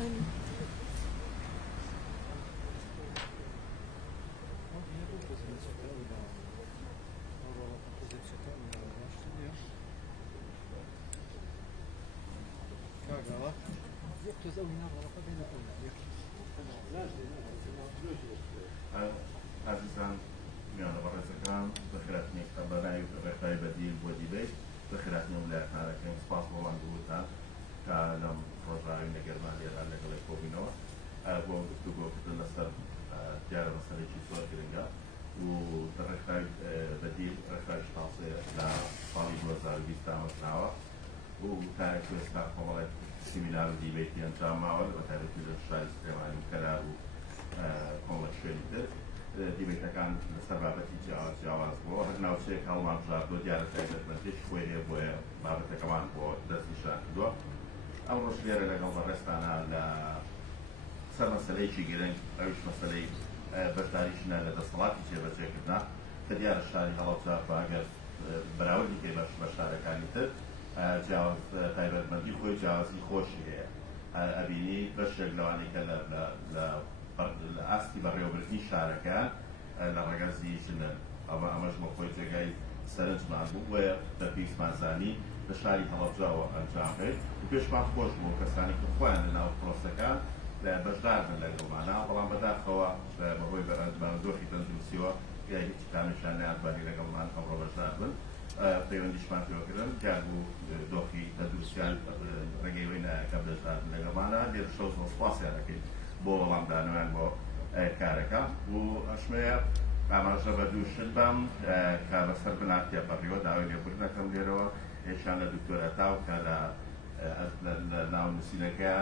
Aynen. عزیزان میانە بەڕێزەکان بەخێراتنی بەناوی ڕێکخراوی بەدیل بۆ دیبەی بەخێراتنی ویلایەتنامەکەی سپاس بۆ ماندووتان کە لەم ڕۆژاوی لەگەڵمان لێران لەگەڵی کۆبوونەوە بۆ گفتوگۆکردن لەسەر دیارە مەسەلەیەکی زۆر گرنگە و ڕێکخراوی بەدیل ڕێکخراوی شتاسێ لە ساڵی 2020 ئامەژراوە و تا ئێستا کۆمەڵێک سیمینار و دیبەیتی ئەنجام ماوە بە تایبەتی لە شاری سلێمانی و کەرار و کۆمەڵێک شوێنی تر دیبێتەکان لەسەر بابەتی جیاواز بووە هەر ناوچەیەک هەڵمان بژاردووە دیارە تایبەتمەندیش خۆی هەیە بۆیە بابەتەکەمان بۆ دەستنیشان کردووە ئەم ڕۆژ لێرە لەگەڵ بەڕێستانە لە سەر مەسەلەیەکی گرنگ ئەویش مەسەلەی بەشداریشنە لە دەسەڵاتی جێبەجێکردنا کە دیارە شاری هەڵەبجا ئەگەر بەراوردی پێ بە شارەکانی تر تایبەتمەندی خۆی جیاوازی خۆشی هەیە ئەبینی بەشێک لەوانەی کە لە ئاستی بەڕێوەبردننی شارەکان لە ڕێگەزی ژنن ئەمەش بۆ خۆی جێگای سەرنجمان بوو وە بە پێویستمانزانی لە شاری هەڵەبجاوە ئەنجام بێت و پێشمان خۆش بوو کەسانی کە خۆیان لە ناو پرۆسەکان بەشدار بن لەگەڵمانە بەڵام بەداخەوە بەهۆی دۆخی تەندروستیەوە هیچ کامێکیان نەیانتوانی لەگەڵمان ئەمڕۆ بەشدار بن پەیوەندیشمان پێوەکردن دیار بوو دۆخی تەندروستیان ڕێگەی نایەکە بەشدار بن لەگەڵمانە لێرە شەو سوپاسیان دەکەین بۆ وەڵامدانەوەیان بۆ کارەکە و ئەشمەیە ئاماژە بە دوو شت بەم کە بەسەر بناتیە بەڕیوە داوای لێبوردنەکەم لێرەوە هێشان لە دکتۆرە تاو کە لە ناو نووسینەکە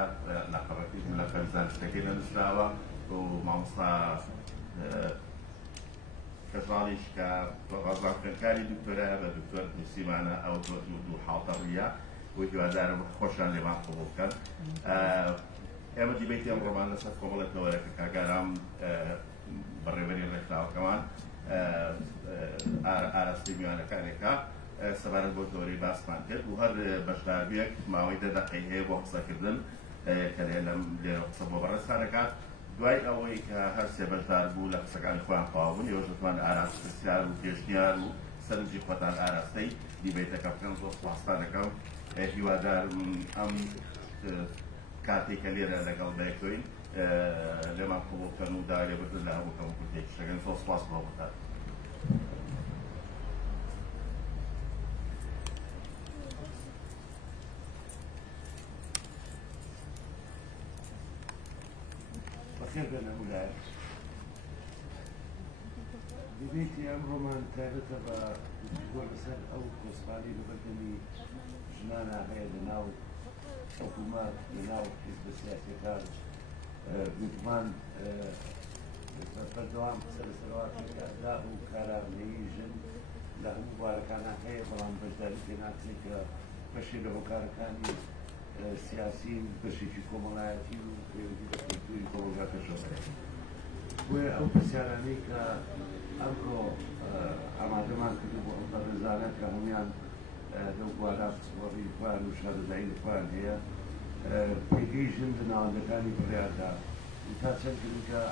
لە خەرزانشتەکەی نەنووسراوە و مامۆستا کەژاڵیش کە ڕازاکردنکاری دکتۆرە بە دکتۆر نووسیمانە ئەو دوو حاڵتە ڕوویە و هیوادارم خۆشیان لێمان قبوڵ بکەن ئێمە دیبێتی ئەمڕۆمان لەسەر کۆمەڵێکەوەیەکە کاگارام بەڕێوەری ڕێکخراوەکەمان ئاراستی میوانەکانێکە سەبارەت بۆ زۆری باسمان کرد و هەر بەشداربیەک ماوەی 10 دقەی هەیە بۆ قسەکردن کە لەم لێرە قسە بۆ بەڕێستان دەکات دوای ئەوەی کە هەر سێ بەشدار بوو لە قسەکانی خۆیان تەواو بوون ئێوەشتمان ئاراستەسیار و پێشنیار و سەرنجی خۆتان ئاراستەی دیبێتەکە بکەم زۆر سوپاسان دەکەم هیوادارم ئەم کاتێککە لێرە لەگەڵ دایکۆین لێمان قوڵکەن و دا لێبردن لە هەمووکەم کوردێکی شەگەن زۆر سوپاس بۆ بکات بەخێر بێن هەموولایەک دیبێتی ئەمڕۆمان تایبەتە بە گفتوگۆ لەسەر ئەو کۆسپانی لەبەردەمی ژنانە هەیە لەناو حکوومەت لەناو حیزب سیاسیەکان گوتمان بەردەوام قسە لەسەرەوەکەدا و کارامەیی ژن لە هەموو بوارەکانە هەیە بەڵام بەشداری پێ ناچێت کە بەشێ لە هۆکارەکانی سیاسین بەشێکی کۆمەڵایەتی و پەیوەندی بە کەلتوری کۆمەڵگاکەشەوە وێ ئەو پرسیارانەی کە ئەمڕۆ ئامادەمان کردو بۆ ئەو بەڕێزانە کە هەمویان لەو بوارە قسەوەڕی خوان و شارەزایی خوان هەیە پێگەی ژن لە ناوەندەکانی بڕیاردا تا چەند گرنگە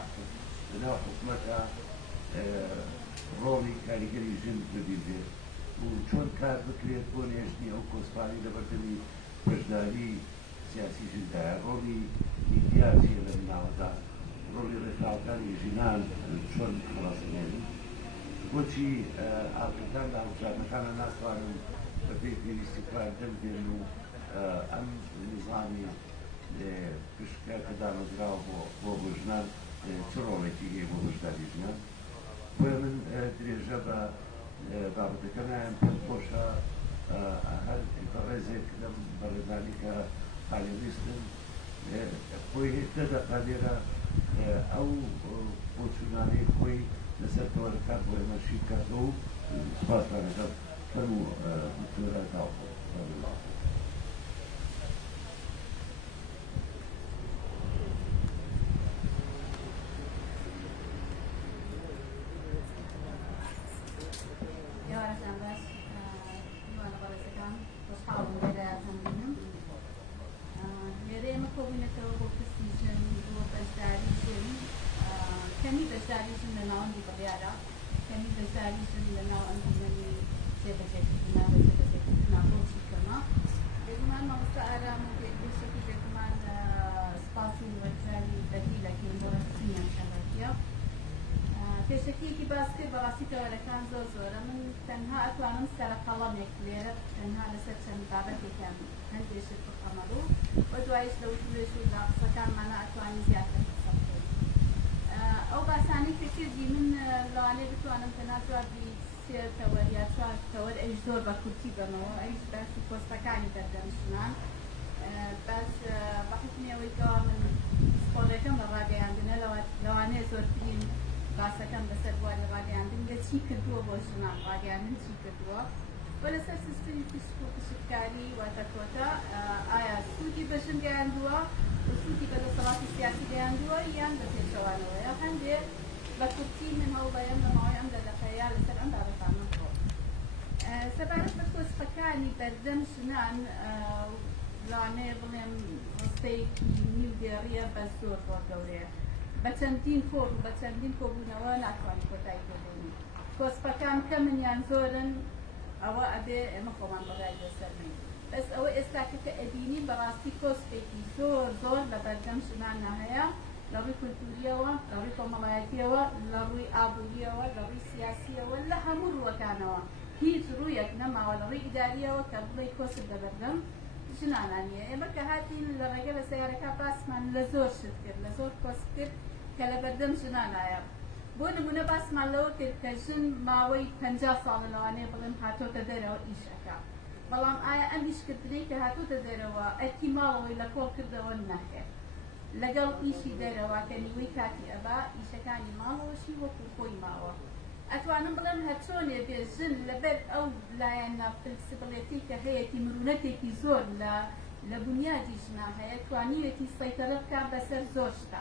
لەناو حکوومەتە ڕۆڵی کاریگەری ژن ببیرێت و چۆن کار بکرێت بۆ نێژنی ئەو کۆسپانی لەبەردەمی بەشداری سیاسی ژندایە ڕۆڵی میدیاتی لە ناوەدا ڕۆڵی ڕێکخراوەکانی ژینان چۆن خلاصێنێن بۆچی ئاڵقەکان لە هەڵبژاردنەکانە ناتوانن بە پێی پێویستی کاردن بێن و ئەم نظامی پشکە کە دامەزراوە بۆ ژنان چ ڕۆڵێکی هەیە بۆ بەشداری ژنان بۆیە من درێژە بە بابەتەکە نایەم پێم خۆشە هەر ڕێزێک لەم بەڕێزانی کە پالیۆلیستن خۆی 10 دقە لێرە ئەو بۆچوونانەی خۆی لەسەر تەوەرەکات بۆ ئێمەشی بکاتەوە و سوپاسمانەکەم فەرموو دکتۆرە تاو Leerema koobinatoo bokkisni دیارە کەمی بەشداریشن لەناو ئەم بینەمی جێبەجێکردنا بە جێبەجێکردنا بۆچی کەمە بێگومان مامۆستا ئارام و پێشەکی بێگومان سپاس و وەرجاری بەدیلەکەین بۆ ڕەخسینیان شەڕەتیە پێشەکیەکی باس کرد بەڕاستی تەوەرەکان زۆرە من تەنها ئەتوانم سەرقەڵەمێک لێرە تەنها لەسەر چەند بابەتێکیان هەندێشت بخەمەڵ و دوایش لە وتولێش و لە قسەکانمانە ئەتوانی زیاتر قسە بکەین ئەو باسانەی کە کردی من لەوانێ بتوانم تەنها جوابی سێ تەوەر یا چوار تەوەر ئەویش زۆر بە کورتی بەمەوە ئەویش باسی پۆستەکانی بەردەمشنان باش بەحکمی ئەوەی کەوا من سپۆڕێکەم بە ڕاگەیاندنە لەوانەیە زۆرترین باسەکەم بەسەر بواری ڕاگەیاندن لە چی کردووە بۆ ژنان ڕاگەیاندن چی کردووە و لەسەر سیستمی پیشک و پشتکاری واتە کۆتا ئایا سوودی بە ژن گەیاندووە و سوودی بە دەسەڵاتی سیاسی گەیاندووە یان بە پێچەوانەوەیە هەندێک بە کورتی من هەوڵدەیەم لەماوەی ئەم دەدەقەیە لەسەر ئەم بابەتانە بڕۆ سەبارەت بە کۆسپەکانی بەردەم ژنان لەوانەیە بڵێم ڕستەیەکی نیودێڕیە بە زۆر گەورەیە بە چەندین کۆر و بە چەندین کۆبوونەوە ناتوانین کۆتایی پێبێنین کۆسپەکان کەمنیان زۆرن ئەوە ئەبێ ئێمە خۆمان بەڵای لەسەرین بەس ئەوە ئێستاکە کە ئەبینین بەڕاستی کۆسپێکی زۆر لە بەردەم ژنانە هەیە لە ڕووی کولتوریەوە لە ڕووی کۆمەڵایەتیەوە لە ڕووی ئابووریەوە لە ڕووی سیاسیەوە لە هەموو ڕووەکانەوە هیچ ڕوویەک نەماوە لە ڕووی ئیداریەوە کە بڵێ کۆسپ لە بەردەم ژنانانیە ئێمە کە هاتین لە ڕێگە بە سەیارەکە باسمان لە زۆر شت کرد لە زۆر کۆسپ کرد کە لە بەردەم ژنانایە بۆ نمونە باسمان لەوە کرد کە ژن ماوەی 50 ساڵ لەوانەیە بڵێن هاتۆتە دەرەوە ئیشەکە بەڵام ئایا ئەم ئیشکردنەی کە هاتوتە دەرەوە ئەرکی ماڵەوەی لە کۆڵ کردەوە نەخێت لەگەڵ ئیشی دەرەوە کە نیوەی کاتی ئەبا ئیشەکانی ماڵەوەشی وەکو خۆی ماوە ئەتوانم بڵێم هەر چۆنێ بێ ژن لەبەر ئەو لایەنە فلسفڵێتی کە هەیەی مرونەتێکی زۆر لە بنیادی ژنا هەیە توانیوێتی سەیطرە بکات بەسەر زۆر شتە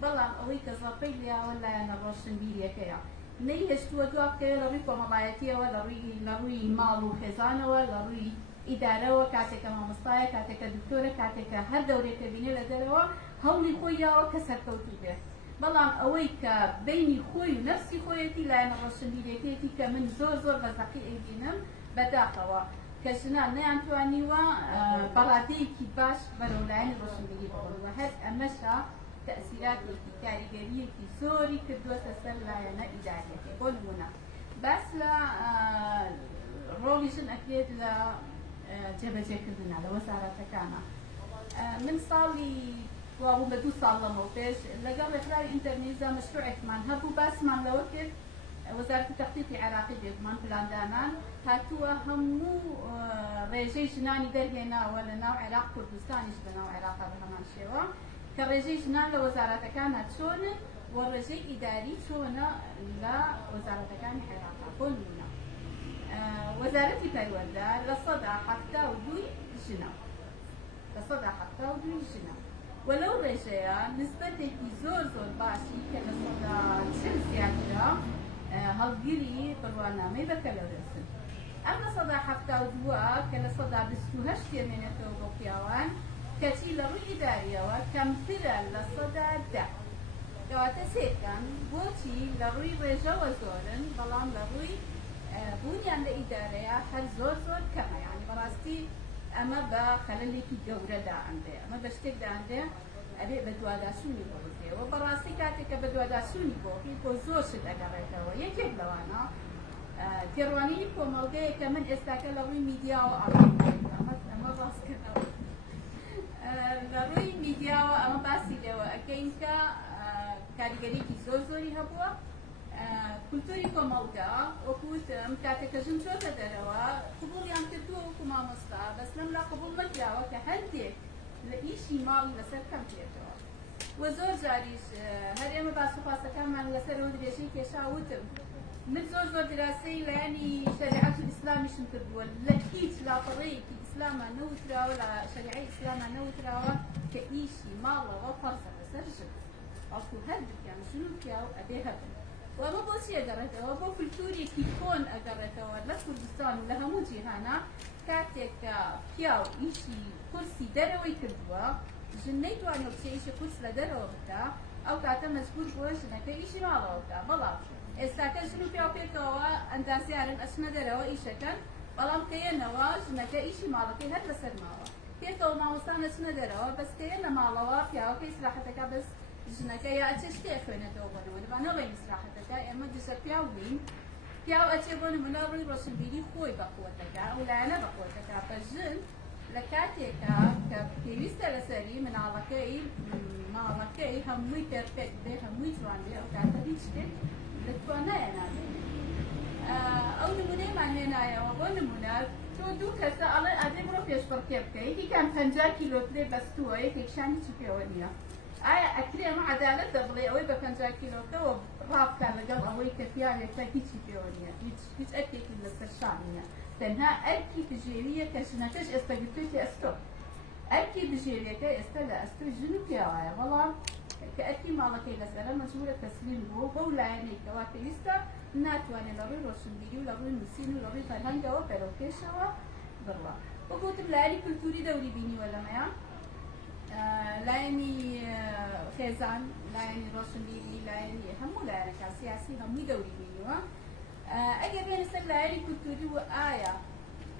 بەڵام ئەوەی کە زەڵپەی لێیاوە لایەنە ڕۆشنبیریەکەیە نەیهێشتووە دوا بکەوێت لە ڕووی کۆمەڵایەتیەوە لە ڕووی ماڵ و خێزانەوە لە ڕووی ئیدارەوە کاتێکە مامۆستایە کاتێکە دکتۆرە کاتێکە هەر دەورێکە بینێ لە دەرەوە هەوڵی خۆی داوە کە سەرکەوتوو بێت بەڵام ئەوەی کە بینی خۆی و نەفسی خۆیەتی لایەنە ڕۆشنبیریەکەیەتی کە من زۆر بەزەقی ئەیبینم بەداخەوە کە ژنان نەیانتوانیوە بەڕادەیەکی باش بەرەو لایەنی ڕۆشنبیری بڕۆنەوە هەر ئەمەشە تأثیراتێکی کاریگەریەکی زۆری کردووەتە سەر لایەنە ئیداریەکەی بۆ نمونە باس لە ڕۆڵی ژن ئەکرێت لە جێبەجێکردنە لە وەزارەتەکانە من ساڵی وابوو بە 2 ساڵ لەمەوە پێش لەگەڵ ڕێکخراوی ئینتەرنێتدا مەشروعێکمان هەبوو باسمان لەوە کرد وەزارەتی تەخطیطی عێراقی بێگومان پلاندانان هاتووە هەموو ڕێژەی ژنانی دەرهێناوە لە ناو عێراق کوردستانیش لە ناو عێراقا بە هەمان شێوە کە ڕێژەی ژنان لە وەزارەتەکانە چۆنن و ڕێژەی ئیداری چۆنە لە وەزارەتەکانی عێراقا بۆ نمونە وەزارەتی پەروەردە لە 172 ژنە لە 172 ژنە وەلەو ڕێژەیە نسبەتێکی زۆر باشی کە لە 140 زیاترە هەڵگیری بڕوانامەی بەکەلەوەرسن ئەم لە 172 کە لە 128 تێمێنێتەوە بۆ پیاوان کەچی لە ڕووی ئیداریەوە کەمترە لە 110 کەواتە سێکەن بۆچی لە ڕووی ڕێژەوە زۆرن بەڵام لە ڕووی بوونیان لە ئیدارەیە هەر زۆر کەمە یعنی بەڕاستی ئەمە بە خەلەلێکی گەورەدا ئەندێ ئەمە بە شتێکدا ئەندێ ئەبێ بە دوواداسوونی بۆ بکرێەوە بەڕاستی کاتێککە بە دوواداسوونی بۆ زۆر شت ئەگەڕێتەوە یەکێک لەوانە تێڕوانینی کۆمەڵگەیە کە من ئێستاکە لە ڕووی میدیاوە ئەمە ڕاستکردەوە لە ڕووی میدیاوە ئەمە باسی لێوە ئەەکەین کە کاریگەریەکی زۆری هەبووە کولتوری کۆمەڵگا وەکوتم کاتێکە ژن چۆتە دەرەوە قبوڵیان کردووە وەکو مامۆستا بەس لەم لا قبوڵ نەکراوە کە هەندێک لە ئیشی ماڵی لەسەر کەم بێتەوە و زۆر جاریش هەر ئێمە باسوپاسەکانمان لەسەر ئەو درێژەی کێشاوتم من زۆر دراسەی لایەنی شەریعەت و ئیسلامیشم کردووە لە هیچ لاپەڕەیەکی ئیسلامان نەوتراوە لە شەریعەی ئیسلامان نەوتراوە کە ئیشی ماڵەوە فەرزە لەسەر ژن ئەوکو هەردووکیان ژن و پیاو ئەبێ هەبن و ئەمە بۆچی ئەگەڕێتەوە بۆ کولتورێکی کۆن ئەگەڕێتەوە لە کوردستان و لە هەموو جیهانە کاتێک کە پیاو ئیشی کورسی دەرەوەی کردووە ژن نەیتوانێت بچێ ئیشی کورس لە دەرەوە بکە ئەو کاتە مەجبور بووە ژنەکە ئیشی ماڵەوە بکە بەڵام ئێستاکە ژن و پیا پێکەوە ئەندازیارن ئەچنە دەرەوە ئیشەکەن بەڵام کەیەنەوە ژنەکە ئیشی ماڵەکەی هەر لەسەر ماوە پێکەوە مامۆستان ئەچنە دەرەوە بەس کەیەنە ماڵەوە پیاوەکە ئیسراحەتەکە بەس ژنەکە یا ئەچێ شتێ خوێنێتەوە بۆ نمونە با نەڵێن ئیسراحەتەکە ئێمە دژە پیاو بین پیاو ئەچێ بۆ نمونە ڕووی ڕۆشنبیری خۆی بەقوتەکە ئەو لایەنە بەقوتەکە بە ژن لە کاتێکە کە پێویستە لەسەری مناڵەکەی ماڵەکەی هەمووی پێرفێکت بێ هەمووی جوان بێ ئەو کاتە هیچ شتێک لە توانایە نابێت ئەو نمونەیەمان هێنایەوە بۆ نمونە تۆ دوو کەسە ئەڵێ ئادێ بڕۆ پێشبڕکێ بکەیت یەکێکیان 50 کیلۆ پلێ بەستووە یەکێکیان هیچی پێوە نییە ئایا ئەکرێ ئەمە عەدالەت دەبڵێ ئەوەی بە 50 کیلۆکەوە ڕابکات لەگەڵ ئەوەی کە پیاوێکە هیچی پێوە نییە هیچ ئەرکێکی لەسەر شان نییە تەنها ئەرکی بژێویە کە ژنەکەش ئێستا گرتوویەتی ئەستۆ ئەرکی بژێویەکە ئێستا لە ئەستۆی ژن و پیاوایە بەڵام کە ئەرکی ماڵەکەی لەسەرە مەجبورە تەسلیم بوو بەو لایەنەی کەوا پێویستە ناتوانێت لە ڕووی ڕۆشنبیری و لە ڕووی نووسین و لە ڕووی فەرهەنگەوە بەرەوپێشەوە بڕوا وەکوتم لایەنی کولتوری دەوری بینیوە لەمەیە لایەنی خێزان لایەنی ڕۆشنبیری لایەنی هەموو لایەنەکە سیاسی هەمووی دەوری بینیوە ئەگەر بێنە سەر لایەنی کولتوری و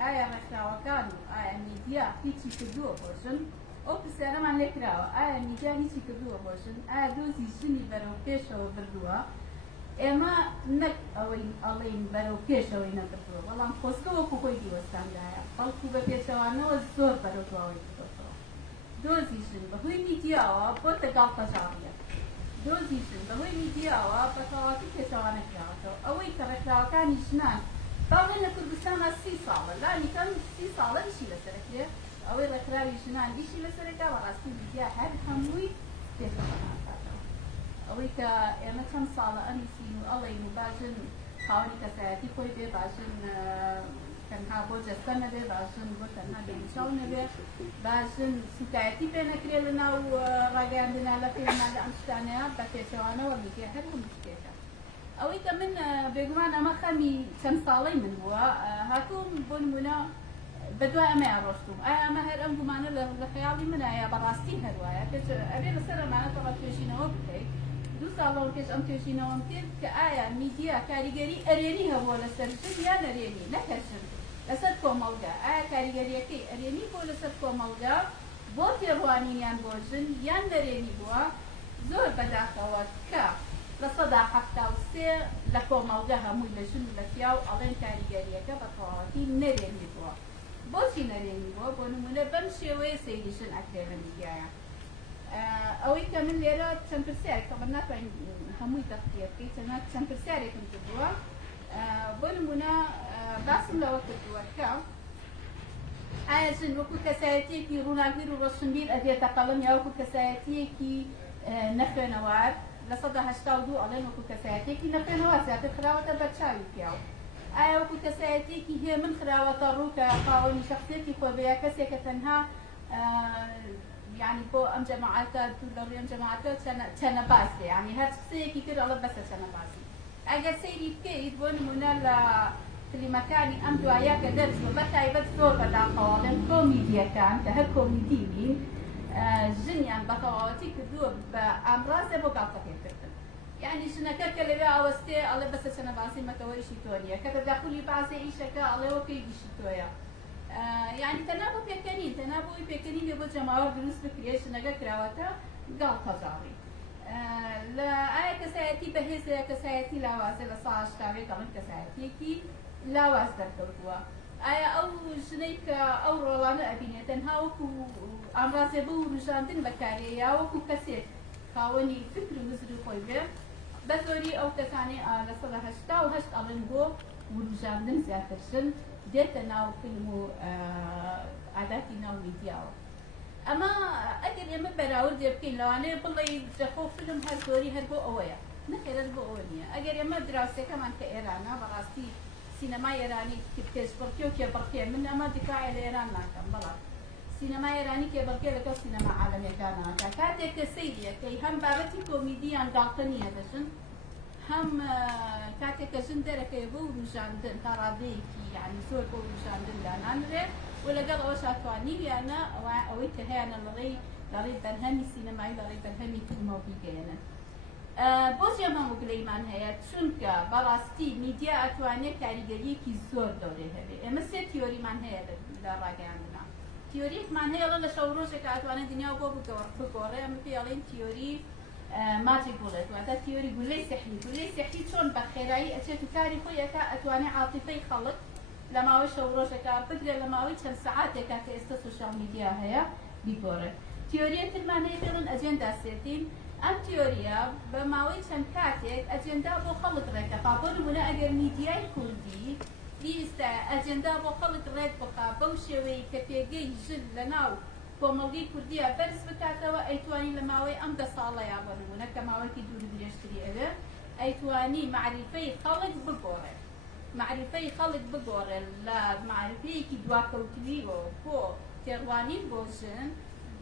ئایا ڕێکخراوەکان و ئایا میدیا هیچی کردووە بۆ ژن ئەو پرسیارەمان لێکراوە ئایا میدیا هیچی کردووە بۆ ژن ئایا دۆزی ژنی بەرەوپێشەوە بردووە ئێمە نەک ئەوەی ئەڵێین بەرەو پێشەوەی نەکردووە بەڵام خۆزگە وەکو خۆی دیوەستاندایە بەڵکو بە پێچەوانەوە زۆر بەرەو دواوەی کردوەوە دۆزی ژن بەهۆی میدیاوە بۆتە گاڵتەژاڕیە دۆزی ژن بەهۆی میدیاوە بە تەواوەتی پێچەوانە کراوەتەوە ئەوەی کە ڕێکخراوەکانی ژنان باڵێن لە کوردستانە 30 ساڵە لانیکەم 30 ساڵە ئیشی لەسەرەکرێ ئەوەی ڕێکخراوی ژنان ئیشی لەسەرەکە بەڕاستی میدیا هەر هەمووی پێچەوانەکاتەوە ئەوەی کە ئێمە چەند ساڵە ئەنووسین و ئەڵێین و باژن خاوەنی کەسایەتی خۆی بێ باژن تەنها بۆ جەستە نەبێ باژن بۆ تەنها بێنیچاو نەبێ باژن سوتایەتی پێ نەکرێ لە ناو ڕاگەیاندنا لە پێمان لە ئەم شتانەیە بە پێچەوانەوە میدیا هەر هەموو شتێکە ئەوەی کە من بێگومان ئەمە خەمی چەند ساڵەی من بووە هاتووم بۆ نمونە بەدوای ئەمەیان ڕۆشتوم ئایا ئەمە هەر ئەم گومانە لە خەیاڵی منایە بەڕاستی هەروایە ئەبێ لەسەر ئەمانە تەڵە توێژینەوە بکەیت 2 ساڵەوە پێش ئەم توێژینەوەم کرد کە ئایا میدیا کاریگەری ئەرێنی هەبووە لەسەر ژن یان ئەرێنی نەکەشن لەسەر کۆمەڵگا ئایا کاریگەریەکەی ئەرێنی بۆ لەسەر کۆمەڵگا بۆ تێڕوانینیان بۆ ژن یان نەرێنی بووە زۆر بەداخەوە کە لە 73 لە کۆمەڵگە هەمووی لە ژن و لە پیاو ئەڵێن کاریگەریەکە بە تەواوەتی نەرێنی بووە بۆچی نەرێنی بووە بۆ نمونە بەم شێوەیە سەیری ژن ئەکرێ لە میدیایە ئەوەی کە من لێرە چەند پرسیارێک کە من ناتوانین هەمووی تەختیە بکەیت چەند پرسیارێکم کردووە بۆ نمونە باسم لەوە کردووە کە ئایا ژن وەکو کەسایەتیەکی ڕووناکبیر و ڕۆشنبیر ئەدێتە قەڵەم یا وەکو کەسایەتیەکی نەخوێنەوار لە 1982 ئەڵێن وەکو کەسایەتیەکی نەخوێنەوار زیاتر خراوەتە بەر چاوی پیاو ئایا وەکو کەسایەتیەکی هێمن خراوەتە ڕوو کە خاوەنی شەخصیەتی خۆبەیە کەسێکە تەنها يعني بۆ ئەم جەماعەتە لە ڕووی ئەم جەماعەتە چەنەباز بێ یعنی هەر قسەیەکی کرد ئەڵێ بەسە چەنەبازی ئەگەر سەیری بکەیت بۆ نمونە لە فیلمەکانی ئەم دوایە کە دەرچووە بەتایبەت زۆر بەداخەواڵێن کۆمیدیەکان کە هەر کۆمیدی بین ژنیان بە تەواوەتی کردووە بە ئامڕازێ بۆ گاڵتەپێکردن یعنی ژنەکە کە لەوێ ئاوەستێ ئەڵێ بەسە چەنەبازی مەتەوە ئیشی تۆ نییە کە دەداخولی بازێ ئیشەکە ئەڵێ وەکەی ئیشی تۆیە يعني تنابو بيكنين تنابو بيكنين يبغى جماعة دروس بكريش نجا كراوته قال تجاري لا أي كسائتي بهيز كسائتي لا واسه لصاش تابع كمان كسائتي كي لا واسه تقولوا أي أو جنيك أو رولانا أبيني تنها وكو أمراض بو رجاندن بكارية وكو كسير خاوني فكر وزر خويبه بزوري أو كساني لصلا هشتا وهشت ألنبو ورجاندن زيادة دێتە ناو فیلم و عاداتی ناو میدیاوە ئەمە ئەگەر ئێمە بەراوردێ بکەین لەوانەیە بڵێ دەخۆ فیلم هەر زۆری هەر بۆ ئەوەیە نەخێرە بۆ ئەوە نییە ئەگەر ئێمە دراوسەکەمان کە ئێرانە بەڕاستی سینەمای ئێرانی پێشبڕکێ و کێبڕکێ من ئەمە دیفاعی لە ئێران ناکەم بەڵام سینەمای ئێرانی کێبڕکێ لەگەڵ سینەما عالەمیەکانەکە کاتێک کە سەیریەکەی هەم بابەتی کۆمیدیان گاڵتەنیە دەژن هەم کاتێککە ژن دەرەکەی بۆ ڕوژاندن تا ڕادەیەکی یعنی زۆر بۆ ڕوژاندن دانانرێت و لەگەڵ ئەوە شاتوانی یانە ئەوەی کە هەیەە لەڕێی بەرهەمی سینەمایی لەڕێی بەرهەمی فیلمەوە بیگەێنن بۆچی ئەمە مگلەیمان هەیە چونکە بەڕاستی میدیا ئەتوانێت کاریگەریەکی زۆر گەورەی هەبێ ئێمە سێ تیۆریمان هەیە لە ڕاگەیاندنا تیۆریەکمان هەیە لە شەو ڕۆژێکە ئەتوانێت دنیا بۆ بگۆڕێ ئەمە پێڵێن تیۆری ماجیک بولێت واتە تیۆری گولەی سەحری چۆن بە خێرایی ئەچێت و کاری خۆی ئەکا ئەتوانێت عاتیفەی خەڵک لە ماوەی شەو ڕۆژێکە بگرێت لە ماوەی چەند سەعاتێکە کە ئێستا سوشال میدیا هەیە بیگۆڕێت تیۆریەکمان هەیە پێڵێن ئەجێندا سێتین ئەم تیۆریە بە ماوەی چەند کاتێک ئەجێندا بۆ خەڵک ڕێکەخا بۆ نمونە ئەگەر میدیای کوردی بیستە ئەجێندا بۆ خەڵک ڕێک بخا بەو شێوەیە کە پێگەی ژن لە ناو کۆمەڵگەی کوردیە بەرز بکاتەوە ئەیتوانی لە ماوەی ئەم 10 ساڵەیە بۆ نمونە کە ماوەیەکی دوور درێژتری ئەوێ ئەیتوانی معریفەی خەڵک بگۆڕێ معریفەی خەڵک بگۆڕێ لە معریفەیەکی دواکەوتویەوە بۆ تێڕوانین بۆ ژن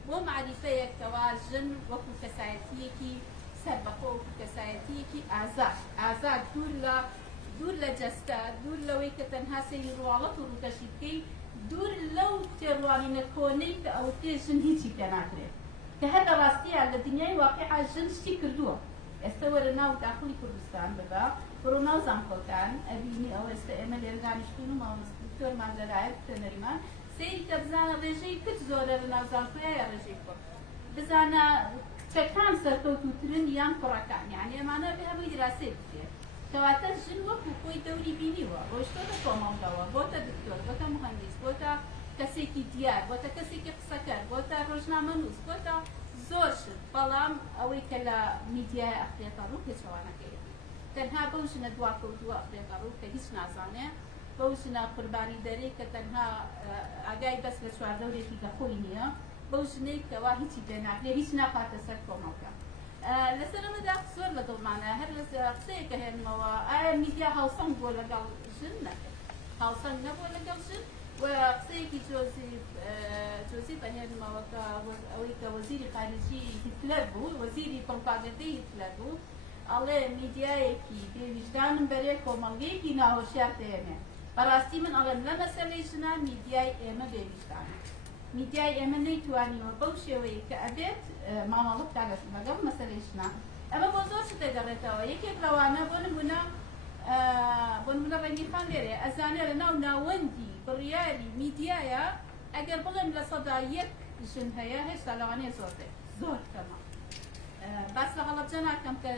بۆ معریفەیەکەوە ژن وەکو کەسایەتیەکی سەربەخۆ وەکو کەسایەتیەکی ئازاد دوور لە جەستە دوور لەوەی کە تەنها سەیری ڕواڵەت و ڕووکەشی بکەی دوور لەو تێڕوانینە کۆنەی کە ئەو تێ ژن هیچی پێ ناکرێت کە هەر لە ڕاستیە لە دنیای واقعا ژن شتی کردووە ئێستا وەرە ناو داخڵی کوردستان ببە بڕۆ ناو زانکۆکان ئەبینی ئەو ئێستا ئێمە لێرە دانیشتوین و ماوەستۆرمان لەلایەن تەنەریمان سەیری کە بزانە ڕێژەی کچ زۆرە لە ناو زانکۆیە یا ڕێژەی کوڕ بزانە کچەکان سەرکەوتووترن یان کوڕەکان یعنی ئەمانە بێ هەمووی دراسەی بکرێت کەواتە ژن وەکو خۆی دەوری بینیوە ڕۆیشتۆتە کۆمەڵگەوە بۆتە دکتۆر بۆتە مهندس بۆتە کەسێکی دیار بۆتە کەسێکی قسەکەر بۆتە ڕۆژنامەنووس بۆتە زۆر شت بەڵام ئەوەی کە لە میدیای ئەخرێتە ڕوو پێچەوانەکەی تەنها بەو ژنە دواکەوتووە ئەخرێتە ڕوو کە هیچ نازانێ بەو ژنە قوربانی دەرەی کە تەنها ئاگای بەس لە چواردەورێکی کە خۆی نییە بەو ژنەی کەوا هیچی پێ ناکرێ هیچ ناخاتە سەر کۆمەڵگە لەسەر ئەمەدا زۆر لە دڵمانە هەر لە قسەیەکە هێنمەوە ئایا میدیا هاوسەنگ بۆ لەگەڵ ژن نەکرد هاوسەنگ نەبووە لەگەڵ ژن و قسەیەکی جۆزیف هێنمەوە کە ئەوەی کە وەزیری خارجی هیتلەر بوو وەزیری پڕۆپاگەندەی هیتلەر بوو ئەڵێ میدیایەکی بێویژدانم بەرێ کۆمەڵگەیەکی ناهۆشیار دێنێ بەڕاستی من ئەڵێم لە مەسەلەی ژنان میدیای ئێمە بێویژدانە میدیای ئێمە نەیتوانیوە بەو شێوەیە کە ئەبێت مامەڵە بکات لەگەڵ مەسەلەی ژنان ئەمە بۆ زۆر شت دەگەڕێتەوە یەکێک لەوانە بۆ نمونە ڕەنگیخان لێرێ ئەزانێ لە ناو ناوەندی بڕیاری میدیایە ئەگەر بڵێم لە سەدا یەک ژن هەیە هێشتا لەوانەیە زۆر کەمە باس لە هەڵەبجە ناکەم کە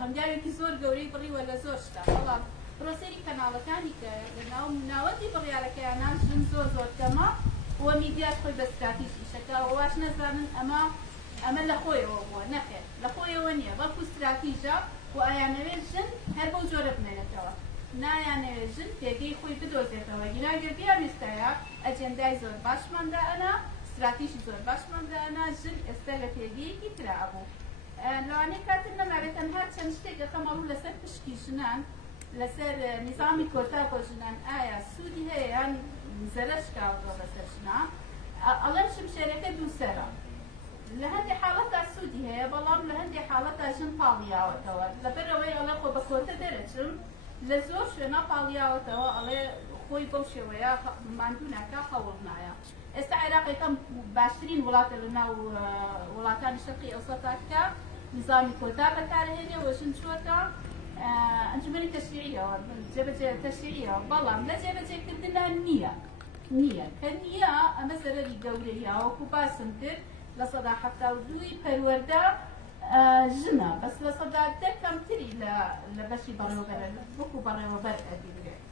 هەنگاوێکی زۆر گەورەی بڕیوە لە زۆر شتا بەڵام پرۆسەری کەناڵەکانی کە لە ناوەندی بڕیارەکەیانە ژن زۆر کەمە و میدیاش خۆی بە استراتیژی شەکە واش نەزانن ئەمە لە خۆیەوە بووە نەخێر لە خۆیەوە نییە بەڵکو استراتیژە و ئایانەوێت ژن هەر بەو جۆرە بمێنێتەوە نایانەوێت ژن پێگەی خۆی بدۆزێتەوە گیراگەر بیانویستایە ئەجێندای زۆر باشماندا ئەنا استراتیژی زۆر باشماندا ئەنا ژن ئێستا لە پێگەیەکی ترا بوو لەوانەیە کاتر نەماوێت تەنها چەند شتێک دەکەمەڵوو لەسەر پشکی ژنان لەسەر نیزامی کۆتا بۆ ژنان ئایا سوودی هەیە یان زەرەش کاوەوە بەسەر ژنا ئەڵێم شمشێرەکە دووسەرە لە هەندێک حاڵەتدا سوودی هەیە بەڵام لە هەندێک حاڵەتدا ژن پاڵیاوەتەوە لەبەرەوەی ئەڵێ خۆ بە کۆتە دەرەچم لە زۆر شوێنە پاڵیاوەتەوە ئەڵێ خۆی بەو شێوەیە ماندوو ناکا هەوڵ نایە ئێستا عێراقیەکەم باشترین وڵاتە لە ناو وڵاتانی شەرقی ئەوسەتاکە نظامی کۆتا بەکارهێنێ و ژن چۆتە ئەنجومەنی تەشریعیەوە جێبەجێ تەشریعیەوە بەڵام لە جێبەجێکردنان نییە کە نییە ئەمە زەرەری گەورەیە وەکو باسم کرد لە سەدا 72 پەروەردە ژنە بەس لە سەدا 10 کەمتری لە بەشی بەڕێوەبەر وەکو بەڕێوەبەر ئەدیگرێت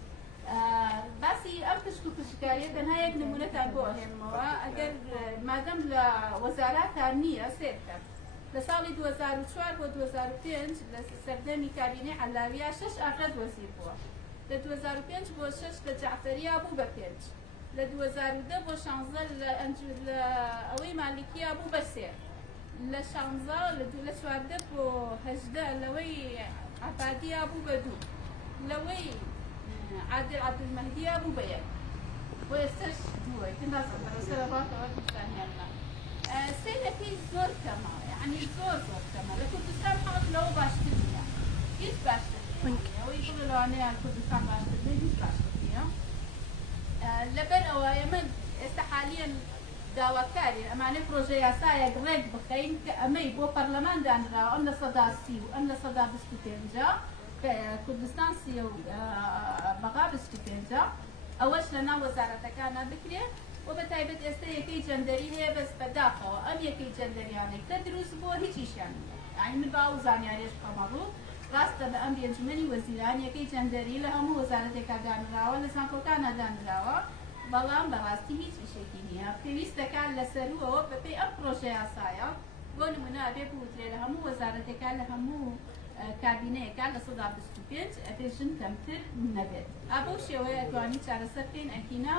باسی ئەم پشت و پشتکاریە تەنها یەک نمونەتان بۆ ئەهێنمەوە ئەگەر مادەم لە وەزاراتان نییە سێ بکەن لە ساڵی 2004 بۆ 2005 لە سەردەمی کابینەی عەلاویە 6 ئافرەت وەزیر بووە لە 2005 بۆ 6 لە جەعفەریە بوو بە 5 لە 2010 بۆ 16 لە ئەوەی مالیکیە بوو بە 3 لە 16 لە 14 بۆ 18 لەوەی عەبادیە بوو بە 2 لەوەی عادل عەبدولمەهدیە بوو بە 1 بۆ ئێستاش دووە کەندازم بەرەسەر ڕاتەوە دوستانیاننا سێرەکەی زۆر کەمە یعنی زۆر کەمە لە کوردستان حەڵەت لەوە باشتر نییە هیچ باشتر ئەوەی بڵێ لەوانەیە کوردستان باشتر بێ هیچ باشتر نییە لەبەر ئەوە ئێمە ئێستا حالیان داواکاری ئەمانەی پرۆژە یاسایەک ڕێک بخەین کە ئەمەی بۆ پەرلەمان دانراوە ئەم لە سەدا 30 و ئەم لە سەدا 25 کوردستان 30 و بەغا 25 ئەوەش لە ناو وەزارەتەکانە بکرێت و بە تایبەت ئێستا یەکەی جەندەری هەیە بەس بەداخەوە ئەم یەکەی جەندەریانەی کە دروست بووە هیچیشیان یعنی من باو زانیاریش قەمەڕوو ڕاستە بە ئەم ئەنجومەنی وەزیران یەکەی جەندەری لە هەموو وەزارەتێکا دانراوە لە سانکۆکانە دانراوە بەڵام بەڕاستی هیچ ئیشێکی نییە پێویستەکان لەسەروەوە بەپێی ئەم پرۆژە یاسایە بۆ نمونە ئەبێ بوترێ لە هەموو وەزارەتێکان لە هەموو کابینەیەکان لە 125 ئەبێژن کەمتر نەبێت ئابە شێوەیە ئەتوانی چارەسەر بکەین ئەکینا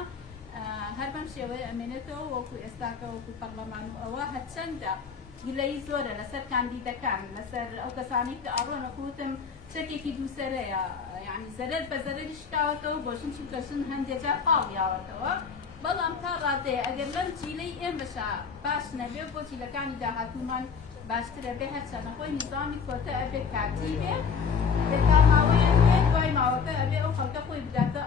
هەر بەم شێوەیە ئەمێنێتەوە وەکو ئێستاکە وەکو پەرلەمان و ئەوە هەرچەندە گلەی زۆرە لەسەر کاندیدەکان لەسەر ئەو کەسانی کە ئەڕۆنە کوتم چەکێکی دووسەرەیە یعنی زەرەر بە زەرەری شکاوەتەوە بۆشم چکەشن هەندێک جار پاڵیاوەتەوە بەڵام تا ڕادەیە ئەگەر لەم جیلەی ئێمەشا باش نەبێ بۆ جیلەکانی داهاتوومان باشترە بێ هەرچەندە خۆی نیزامی کۆتە ئەبێ کاتی بێ بێتا ماوەیە بێ دوای ماوەکە ئەبێ ئەو خەڵکە خۆی بداتە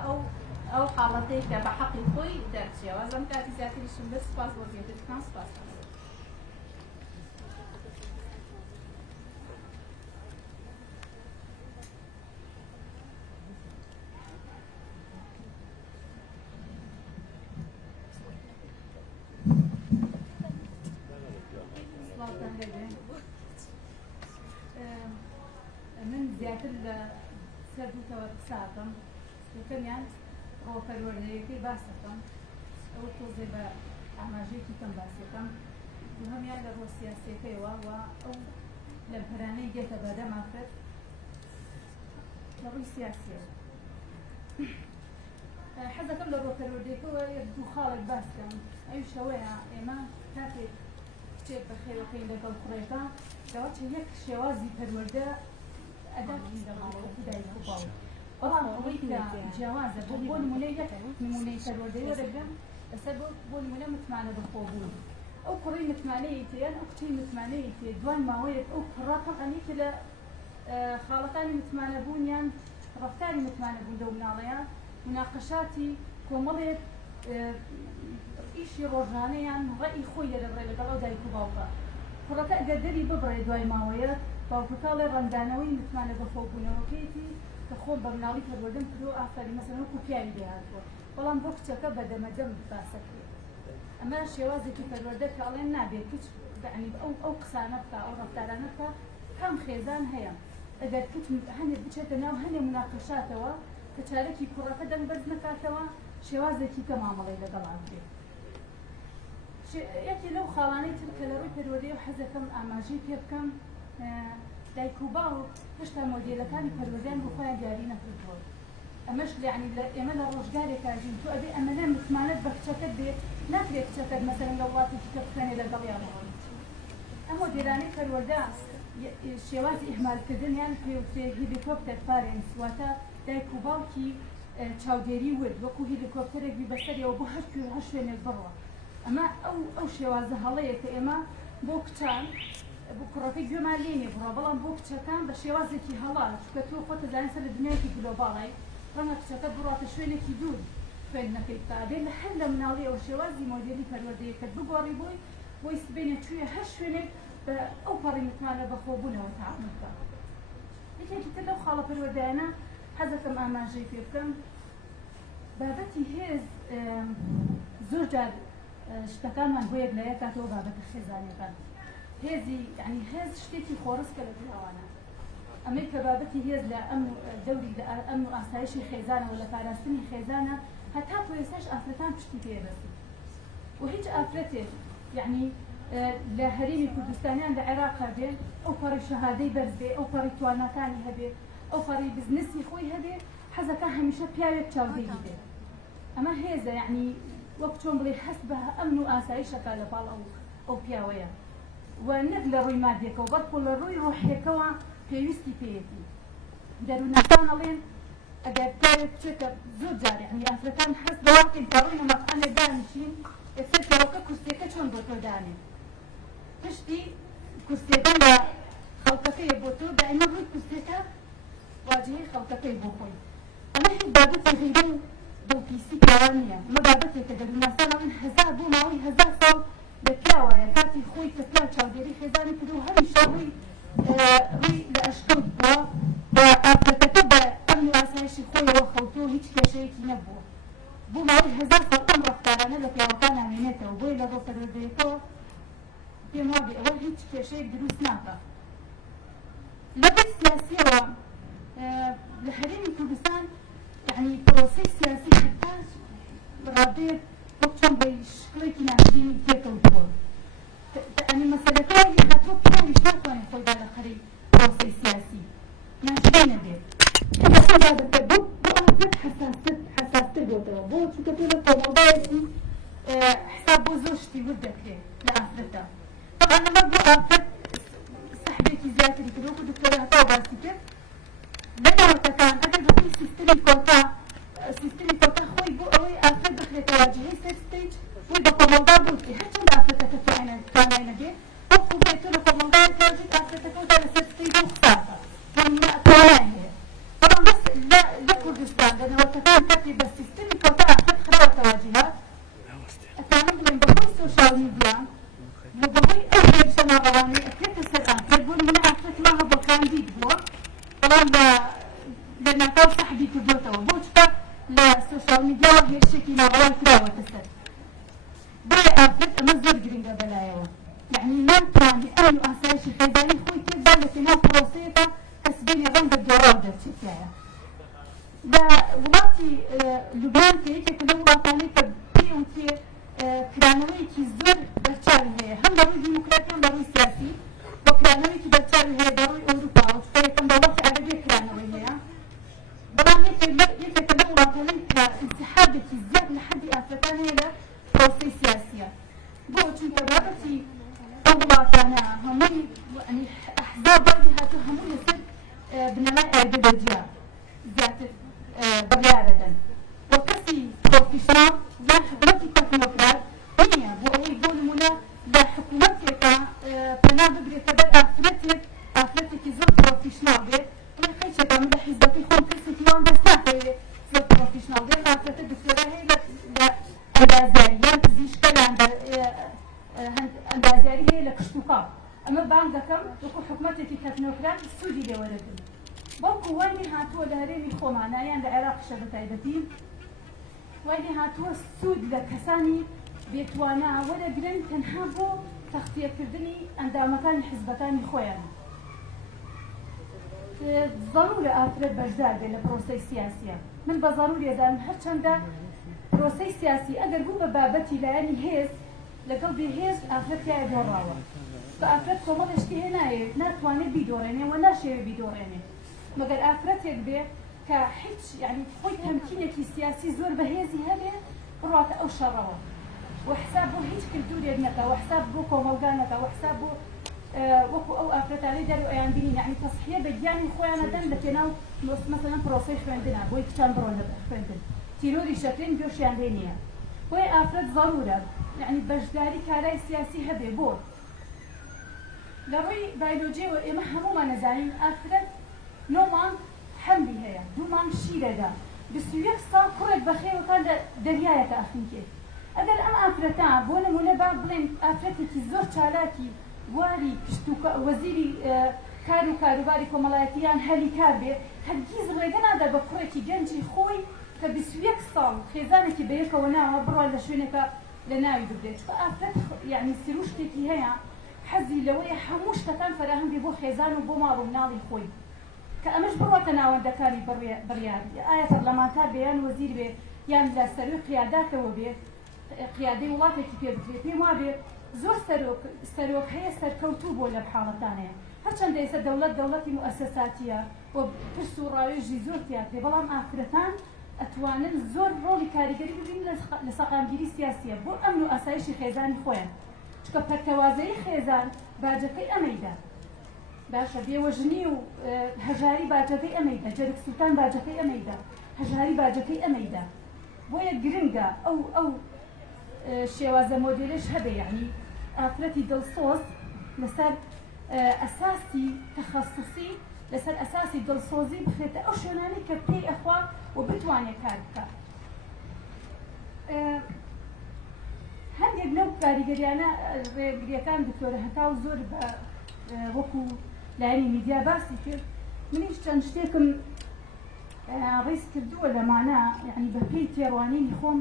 ئەو حاڵەتەی کە بە حەقی خۆی دەرچێەوە زەم کاتی زیاتریشم بێت سپاس بۆ گێتتان سپاس من زیاتر لە سەر دووتەوە قساکەم یەکەمیان ڕۆپەروەردەیەکەی باسەکەم ئەو تۆزێ بە ئاماژەیەکی کەم باسەکەم دووهەمیان لە ڕۆ سیاسیەکەیەوە و ئەو لەمپەرانەی دێتە بەدەمافرێت لە ڕووی سیاسیەوە حەزەکەم لە ڕۆپەروەردەیەکەوە یەک دوو خاڵێک باسکەم ئەویشەوەیە ئێمە کاتێک کچێک بەخێوەکەی لەگەڵ کوڕێکە داواچە یەک شێوازی پەروەردە ئەداکەین لەماڵەوە دایک و باوک بەڵام ئەوەی کە جیاوازە بۆ نمونەی یەک نمونەی پەروەردەی وەرەگرم لەسەر بۆ نمونە متمانە بەخۆبوون ئەو کوڕی متمانەیە تێن ئەو کچەی متمانەیە تێ دوای ماوەیەک ئەو کوڕا تەقەنی کە لە خاڵەکانی متمانە بوونیان ڕەفتاری متمانە بوون لەو مناڵەیە مناقەشاتی کۆمەڵێک ئیشی ڕۆژانەیان ڕێی خۆی دەدەبڕێ لەگەڵ ئەو دایک و باوکە کوڕەکە ئەگەر دەری ببڕێ دوای ماوەیە باوکەکەڵێ ڕەندانەوەی متمانە بەخۆبوونەوەکەیەتی کە خۆم بە مناڵی پەروەردەم کردو ئافاری مەسەڵەن وەکو پیاوی دەهاتووە بەڵام بۆ کچەکە بەدەمەدەم باسەکرێت ئەمە شێوازێکی پەروەردە کە ئەڵێن نابێت کچ یعنی ئەو قسانە بکە ئەو ڕەفتارانە بکە کام خێزان هەیە ئەگەر کچ هەندێک بچێتە ناو هەندێک مناقەشاتەوە کە چارەکی کوڕەکە دەنگ بەرز نەکاتەوە شێوازێکی کە مامەڵەی لەگەڵان بێت یەکی لەو خاڵانەی تر کە لە ڕووی پەروەردەی و حەزەکەم ئاماژەی پێ بکەم دایک و باوک هێشتا مۆدێلەکانی پەروەردەیان بۆ خۆیان دیاری نەکردووە ئەمەش یعنی ئێمە لە ڕۆژگارێکا ژین تو ئەبێ ئەمەلە متمانەت بە کچەکەت بێت ناکرێت کچەکەت مەسەڵەن لە وڵاتێکی کە بخوێنێ لەگەڵیانەوە ئەم مۆدێلانەی پەروەردە شێوازی ئیهمالکردنیان پێوتێ هیلیکۆپتەر پارێنس واتە دایک و باوکی چاودێری ورد وەکو هیلیکۆپتەرێکی بەسەریەوە بۆ هەر شوێنێک بڕوە ئەمە ئەو شێوازە هەڵەیە کە ئێمە بۆ کچان بۆ کوڕەکەی گوێمان لێنێ بڕۆ بەڵام بۆ کچەکان بە شێوازێکی هەڵا چکە تۆ خۆتە زانسە لە دنیایەکی گلۆباڵی ڕەنگە کچەکە بڕاتە شوێنێکی دوور خوێندنەکەی بکە ئەبێت لە هەر لە مناڵی ئەو شێوازی مۆدێلی پەروەردەیەکەت بگۆڕی بۆی سبێنێ توێ هەر شوێنێک بە ئەو پەڕی متمانە بەخۆبوونەوە تەعامل بکە یەکێکی تر لەو خاڵە پەروەردەیانە حەزەکەم ئاماژەی پێ بکەم بابەتی هێز زۆر جار شتەکانمان بۆ یەک لە یەک کاتەوە بابەتە خێزانیەکان هێزی یعنی هێز شتێکی خۆڕستکە لە پیاوانە ئەمەی کە بابەتی هێز لە دەوری ئەمن و ئاسایشی خێزانەوە لە پاراستنی خێزانە هەتا تۆ ئێستاش ئافرەتان پشتی پێدەستی و هیچ ئافرەتێک یعنی لە هەرێمی کوردستانیان لە عێراقا بێ ئەو پەڕی شەهادەی بەرز بێ ئەو پەڕی توانەکانی هەبێ ئەو پەڕی بزنسی خۆی هەبێ حەزەکە هەمیشە پیاوێک چاودێری بێ ئەمە هێزە یعنی وەک چۆن بڵێ هەست بە ئەمن و ئاسایشەکە لەپاڵ ئەو پیاوەیە و نەک لە ڕووی مادیەکەەوە بەڵکو لە ڕووی ڕۆحیەکەوە پێویستی پێیەتی دەروونەکان ئەڵێن ئەگەر پیاوێک بچێتە زۆر جار یعنی ئافرەکان هەست بەواکەین کە ڕووی نەمەقانێ دانیشین ئێستا پیاوەکە کورسیەکە چۆن بۆ تۆ دانێ پشتی کورسیەکە لە خەڵکەکەیە بۆ تۆ دائیمە ڕووی کورسیەکە واجهەی خەڵکەکەی بۆ خۆی ئەمە هیچ بابەتی غیرە و دڵپیسی پیاوان نییە ئەمە بابەتێکە دەروناسانە من هەزار بۆ ماوەی هەزار ساڵ لەپیاوایە کاتی خۆی کە پیا چاودێری خێزانی کرد و هەمیشە ڕووی لە ئەشکەوت بووە بە ئافرەتەکە بە ئەمن و ئاسایشی خۆیەوە خەوتۆ هیچ کێشەیەکی نەبووە بۆ ماوەی هەزار ساڵ ئەم ڕەفتارانە لە پیاوەکان نامێنێتەوە بۆی لە ڕۆپەروەردەیەکەوە پێم وابێ ئەوە هیچ کێشەیەک دروست ناکات لەبەر سیاسیەوە لە هەرێمی کوردستان يعني پرۆسەی سیاسی حتا ڕادێت وەک چۆن بە شکڵێکی ناشرینی تێکەوتووە ئەنی مەسەلەکانی هاتووە پیاویش ناتوانێت خۆی دا لە خەری پرۆسەی سیاسی ناشرین نەبێت بۆ ئافرەت حساستر بۆتەوە بۆ چونکە تۆ لە کۆمەڵگایەکی حساب بۆ زۆر شتی ورد دەکرێت لە ئافرەتە طبعا لەمە بۆ ئافرەت سەحبێکی زیاتری کرد وەکو دکتۆرە هەتاو باسی کرد لەناوەتەکان ئەگەر بەخۆی سیستەمی کۆتا خۆی بۆ ئەوەی ئافرەت بخرێتەوە جهەی سەر ستەیج بۆی بە کۆمەڵگا بوتی هەرچەند ئافرەتەکە توانای نەبێت وەکو بێت تۆ لە کۆمەڵگایەک کاژیت ئافرەتەکەوتا لەسەر ستەیج و خساتە توانای هەیە طبعا بەس لە کوردستان لەناوەتەکان کاتی بە سیستەمی کۆتا ئافرەت خراوەتەوە جهات ئەتانە بڵێن بەخۆی سۆشیال میدیا و بەخۆی ئەو هێرشە ناڕەوانەی ئەکرێتە سەر ئافرەت بۆ نمونە ئافرەت ماهە بۆ کاندید بووە بەڵام لە ناکاو سەحبی کردوتەوە بۆ چکە لە سۆشیال میدیا هێرشێکی ناڕەوان کراوەتە سەر بۆیە ئافرەت ئەمە زۆر گرنگە بەلایەوە یعنی ناتوانێ ئەمن و ئاسایشی خێزانی خۆی تێکدا لە پێناو پرۆسەیەکە کەس بینی ڕەنگە دۆڕاو دەرچێتایە لە وڵاتی لوبنان کە یەکێکە لە وڵاتانەی کە پێوتێ کرانەوەیەکی زۆر بەرچاوی هەیە هەم لە ڕووی دیموکراتی هەم لە ڕووی سیاسی بۆ کرانەوەیەکی بەرچاوی هەیە لە ڕووی ئەوروپا و چکە یەکەم دەوڵەتی عەرەبیە کرانەوەی هەیە بەڵام یەکێکە لە وڵاتانەی کە انسحابێکی زیاد لە حەدی ئافرەتان هەیە لە پرۆسەی سیاسیە بۆ چونکە بابەتی ئەو وڵاتانە هەمووی ئەحزاب بەردی هاتوو هەموو لەسەر بنەمای ئایدۆلۆجیا زیاتر بڕیارەدەن بۆ کەسی پرۆفیشناڵ یان حکومەتی تەکنۆکرات نییە بۆ ئەوەی بۆ نمونە لە حکومەتێکە پەنا بگرێتە بەر ئافرەتێکی زۆر پرۆفیشناڵ بێت بڵێ خەیچێکە من لە حیزبەکەی خۆم کەسێکی وان دەست ناکەوێت زۆر پرۆفیشناڵ بێت ئافرەتە دکتۆرە هەیە لە ئەندازیاری یان پزیشکە لە ئەندازیاری هەیە لە کشتوکاڵ ئەمە بانگ دەکەم وەکو حکومەتێکی تەکنۆکرات سوودی لێوەرەگرن بەڵکو وای هاتووە لە هەرێمی خۆمانە یان لە عێراقیشە بەتایبەتی وای هاتووە سوود لە کەسانی بێتوانە وەرەگرن تەنها بۆ تەختیەکردنی ئەندامەکانی حیزبەکانی خۆیان ضرورە ئافرەت بەشدار بێت لە پرۆسەی سیاسیە من بە ضرورێدام هەرچەندە پرۆسەی سیاسی ئەگەر بوو بە بابەتی لایەنی هێز لەگەڵ بێهێز ئافرەت یایە دۆڕاوە بە ئافرەت کۆمەڵێشتی هێنایەت ناتوانێت بیدۆڕێنێ و ناشێوێ بیدۆڕێنێ مەگەر ئافرەتێک بێ کە هیچ یعنی خۆی تەمکینێکی سیاسی زۆر بەهێزی هەبێ بڕاتە ئەو شەڕەوە وحساب بۆ هیچ کلتورێک نەکە وحساب بۆ کۆمەلگا نەکە وحساب بۆ وەکو ئەو ئافرەتانەی دەرو ئەیان بینین یعنی تەسحیە بە گیانی خۆیانە دەن لە پێناو مەسەڵەن پرۆسەی خوێندنە بۆی کچان بڕۆن لە خوێندن تیرۆری شەکرین گۆشیان لێ نییە بۆیە ئافرەت ضرورە یعنی بەشداری کارای سیاسی هەبێ بۆ لە ڕووی بایۆلۆجیەوە ئێمە هەموومان نەزانین ئافرەت 9 مانگ حەملی هەیە 2 مانگ شیرەدا 21 ساڵ کوڕێک بەخێوەکان لە دەریایەکە ئەخینکێت ئەگەر ئەم ئافرەتە بۆ نمونە با بڵێن ئافرەتێکی زۆر چالاکی واری وەزیری کار و کاروباری کۆمەڵایەتیان هەلی کار بێ هەرگیز ڕێگە نادا بە کوڕێکی گەنجی خۆی کە 21 ساڵ خێزانێکی بەیەکەوە ناوە بڕوان لە شوێنێکە لە ناوی ببرێت چکە ئافرەت یعنی سروشتێکی هەیە حەزی لەوەیە هەموو شتەکان فەراهم بێ بۆ خێزان و بۆ ماڵ و مناڵی خۆی کە ئەمەش بڕاتە ناوەندەکانی بڕیار ئایا پەرلەمانتار بێ یان وەزیر بێ یان لە سەروی قیاداتەوە بێ قیادەی وڵاتێکی پێ بکرێت پێم وابێ زۆر سەرۆک هەیە سەرکەوتوو بۆ لە حاڵەتانەیە هەرچەندە ئێستا دەوڵەتی موسساتیە و پرس و ڕاوێژی زۆر تیاکرێ بەڵام ئافرەتان ئەتوانن زۆر ڕۆڵی کاریگەری ببین لە سەقامگیری سیاسیە بۆ ئەمن و ئاسایشی خێزانی خۆیان چکە پەرتەوازەی خێزان باجەکەی ئەمەیدا باشە بێوەژنی و هەژاری باجەکەی ئەمەیدا جەرگ سووتان باجەکەی ئەمەیدا هەژاری باجەکەی ئەمەیدا بۆیە گرنگە ئەو شێوازە مۆدێلش هەبێ یعنی ئافرەتی دڵسۆز لەسەر ئەساسی تەخەسوسی لەسەر ئەساسی دڵسۆزی بخێتە ئەو شوێنانی کە پێی ئەخوا و بتوانێت کار بکات هەندێک لەو کاریگەریانە ڕێگریەکان دکتۆرە هەتا و زۆر بە وەکو لایەنی میدیا باسی کرد منیش چەند شتێکم ڕیس کردووە لەمانە یعنی بە پێی تێڕوانینی خۆم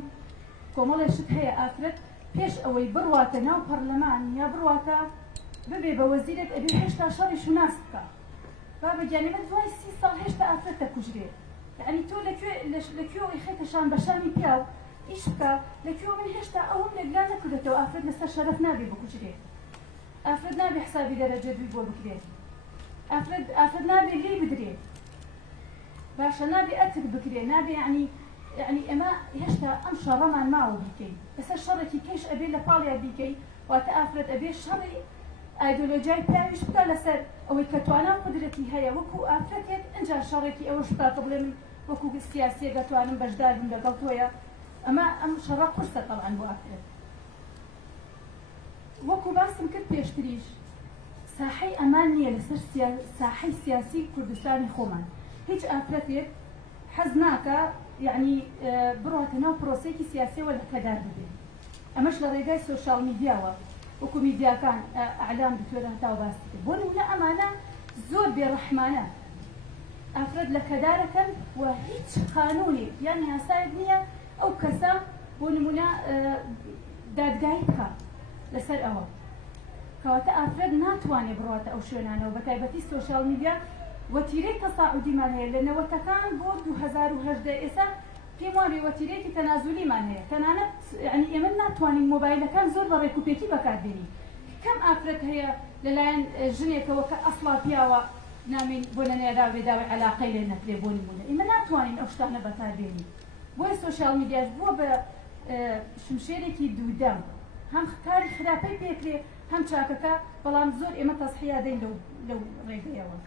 کۆمەڵێشت هەیە ئافرەت پێش ئەوەی بڕواتە ناو پەرلەمان یا بڕواتە ببێ بە وەزیرێک ئەبێ هێشتا شەڕی شوناس بکە بابەگیانێمە دوای 30 ساڵ هێشتا ئافرەت دەکوژرێت یعنی تۆ لەکوێوەی خێتە شان بەشانی پیاو ئیش بکە لەکوێوە من هێشتا ئەوم لەگلا نەکردێتەوە ئافرەت لەسەر شەرەف نابێ بکوژرێت ئافرەت نابێ حسابی دەرەجە دوی بۆ بکرێت ئافرەت نابێ لێی بدرێت باشە نابێ ئەتر بکرێت نابێ یعنی ئێمە هێشتا ئەم شەڕەمان ماوە بیکەین لەسەر شەڕێکی کەش ئەبێ لە پاڵیا بیکەی واتە ئافرەت ئەبێ شەڕی ئایدۆلۆژیای پیاویش بکە لەسەر ئەوەی کە توانە قدرەتی هەیە وەکو ئافرەتێک ئەنجا شەڕێکی ئەوەش بکە بڵێ من وەکو سیاسیە دەتوانم بەشدار بم لەگەڵ تۆیە ئەمە ئەم شەڕە قورسە تەڵعاً بۆ ئافرەت وەکو باسم کرد پێشتریش ساحەی ئەمان نییە لەسەر ساحەی سیاسی کوردستانی خۆمان هیچ ئافرەتێک حەز ناکە یعنی بڕاتە ناو پرۆسەیەکی سیاسیەوە لە کەدار ببێت ئەمەش لە ڕێگای سۆشیال میدیاوە وەکو میدیاکان ئەعلام دکتۆرە هەتاو باسی کرد بۆ نمونە ئەمانە زۆر بێڕەحمانە ئافرەت لە کەدارەکەن و هیچ قانونێک یان یاسایەک نییە ئەو کەسە بۆ نمونە دادگایی بکە لەسەر ئەوە کەواتە ئافرەت ناتوانێت بڕاتە ئەو شوێنانەوە بە تایبەتی سۆشیال میدیا وەتیرەی تەساعودیمان هەیە لە نەوەتەکان بۆ 2018 ئێستا پێم وایە وەتیرەیەکی تەنازولیمان هەیە تەنانەت یعنی ئێمە ناتوانین مۆبایلەکان زۆر بە ڕێکوپێکی بەکاردێنین کەم ئافرەت هەیە لەلایەن ژنێکەوە کە ئەسڵا پیاوە نامین بۆ لەنێرا بێداوای عەلاقەی لێ نەکرێ بۆ نمونە ئێمە ناتوانین ئەو شتانە بەکاردێنین بۆی سۆشیال میدیاش بووە بە شمشێرێکی دوودەم هەم کاری خراپەی پێکرێ هەم چاکەکە بەڵام زۆر ئێمە تەسحیە دەین لەو ڕێگەیەوە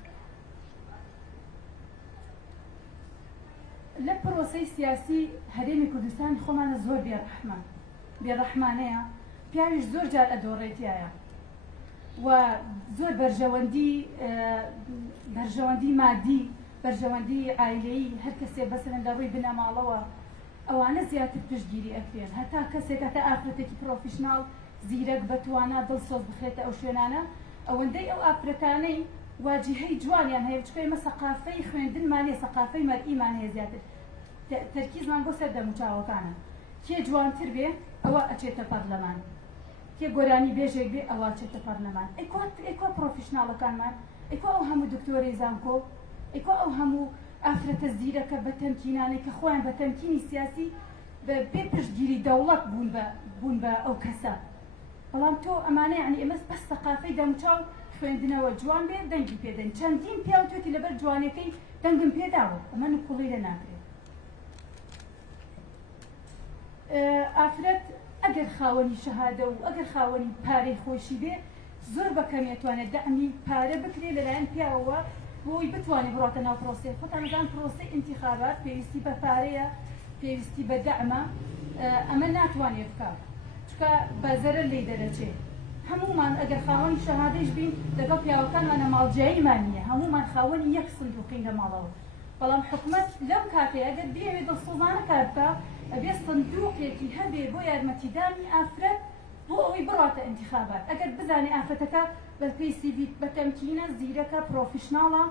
لە پرۆسەی سیاسی هەرێمی کوردستانی خۆمانە زۆر بێڕەحمانەیە پیاویش زۆر جار ئەدۆڕێتیایە و زۆر بەرژەوەندی مادی بەرژەوەندی عایلەیی هەر کەسێ بەسەرن لە ڕووی بنەماڵەوە ئەوانە زیاتر پشتگیری ئەکرێن هەتا کەسێک هەتا ئافرەتێکی پرۆفیشناڵ زیرەک بەتوانە دڵسۆز بخرێتە ئەو شوێنانە ئەوەندەی ئەو ئافرەتانەی واجهەی جوانیان هەیە بچکە ئێمە سەقافەی خوێندنمان هەیە سەقافەی مەرئیمان هەیە زیاتر تەرکیزمان بۆ سەر دەموچاوەکانە کێ جوانتر بێ ئەوە ئەچێتە پەرلەمان کێ گۆرانی بێژێک بێ ئەوە ئەچێتە پەرلەمان ئەیکوا پرۆفیشناڵەکانمان ئەیکوا ئەو هەموو دکتۆری زانکۆ ئەیکوا ئەو هەموو ئافرەتە زیرەکە بە تەمکینانەی کە خۆیان بە تەمکینی سیاسی بێ پشتگیری دەوڵەت بوون بە ئەو کەسە بەڵام تۆ ئەمانە یعنی ئێمە بەس سەقافەی دەموچاو خوێندنەوە جوان بێت دەنگی پێدەین چەندین پیاو توێتی لەبەر جوانەکەی دەنگم پێداوە ئەمە نکوڵی لە ناکرێت ئافرەت ئەگەر خاوەنی شەهادە و ئەگەر خاوەنی پارەی خۆشی بێ زۆر بەکەم ئەتوانێت دەعمی پارە بکرێ لەلایەن پیاوەوە بۆی بتوانێت بڕاتە ناو پرۆسێ خۆتانەکان پرۆسەی ئینتیخابات پێویستی بە پارەیە پێویستی بە دەعمە ئەمە ناتوانێت بکات چکە بەزەرە لێی دەرەچێت هەمومان ئەگەر خاوەنی شەهادەیش بین لەگەڵ پیاوەکانمانە ماڵجیاییمان نییە هەمومان خاوەنی یەک سندوقین لە ماڵەوە بەڵام حکومەت لەو کاتەیە ئەگەر بێوێت دڵسۆزانە کار بکە ئەبێ سندوقێکی هەبێ بۆ یارمەتیدانی ئافرەت بۆ ئەوەی بڕاتە ئینتیخابات ئەگەر بزانێ ئافرەتەکە بە پێیسی بیت بە تەمکینە زیرەکە پرۆفیشناڵە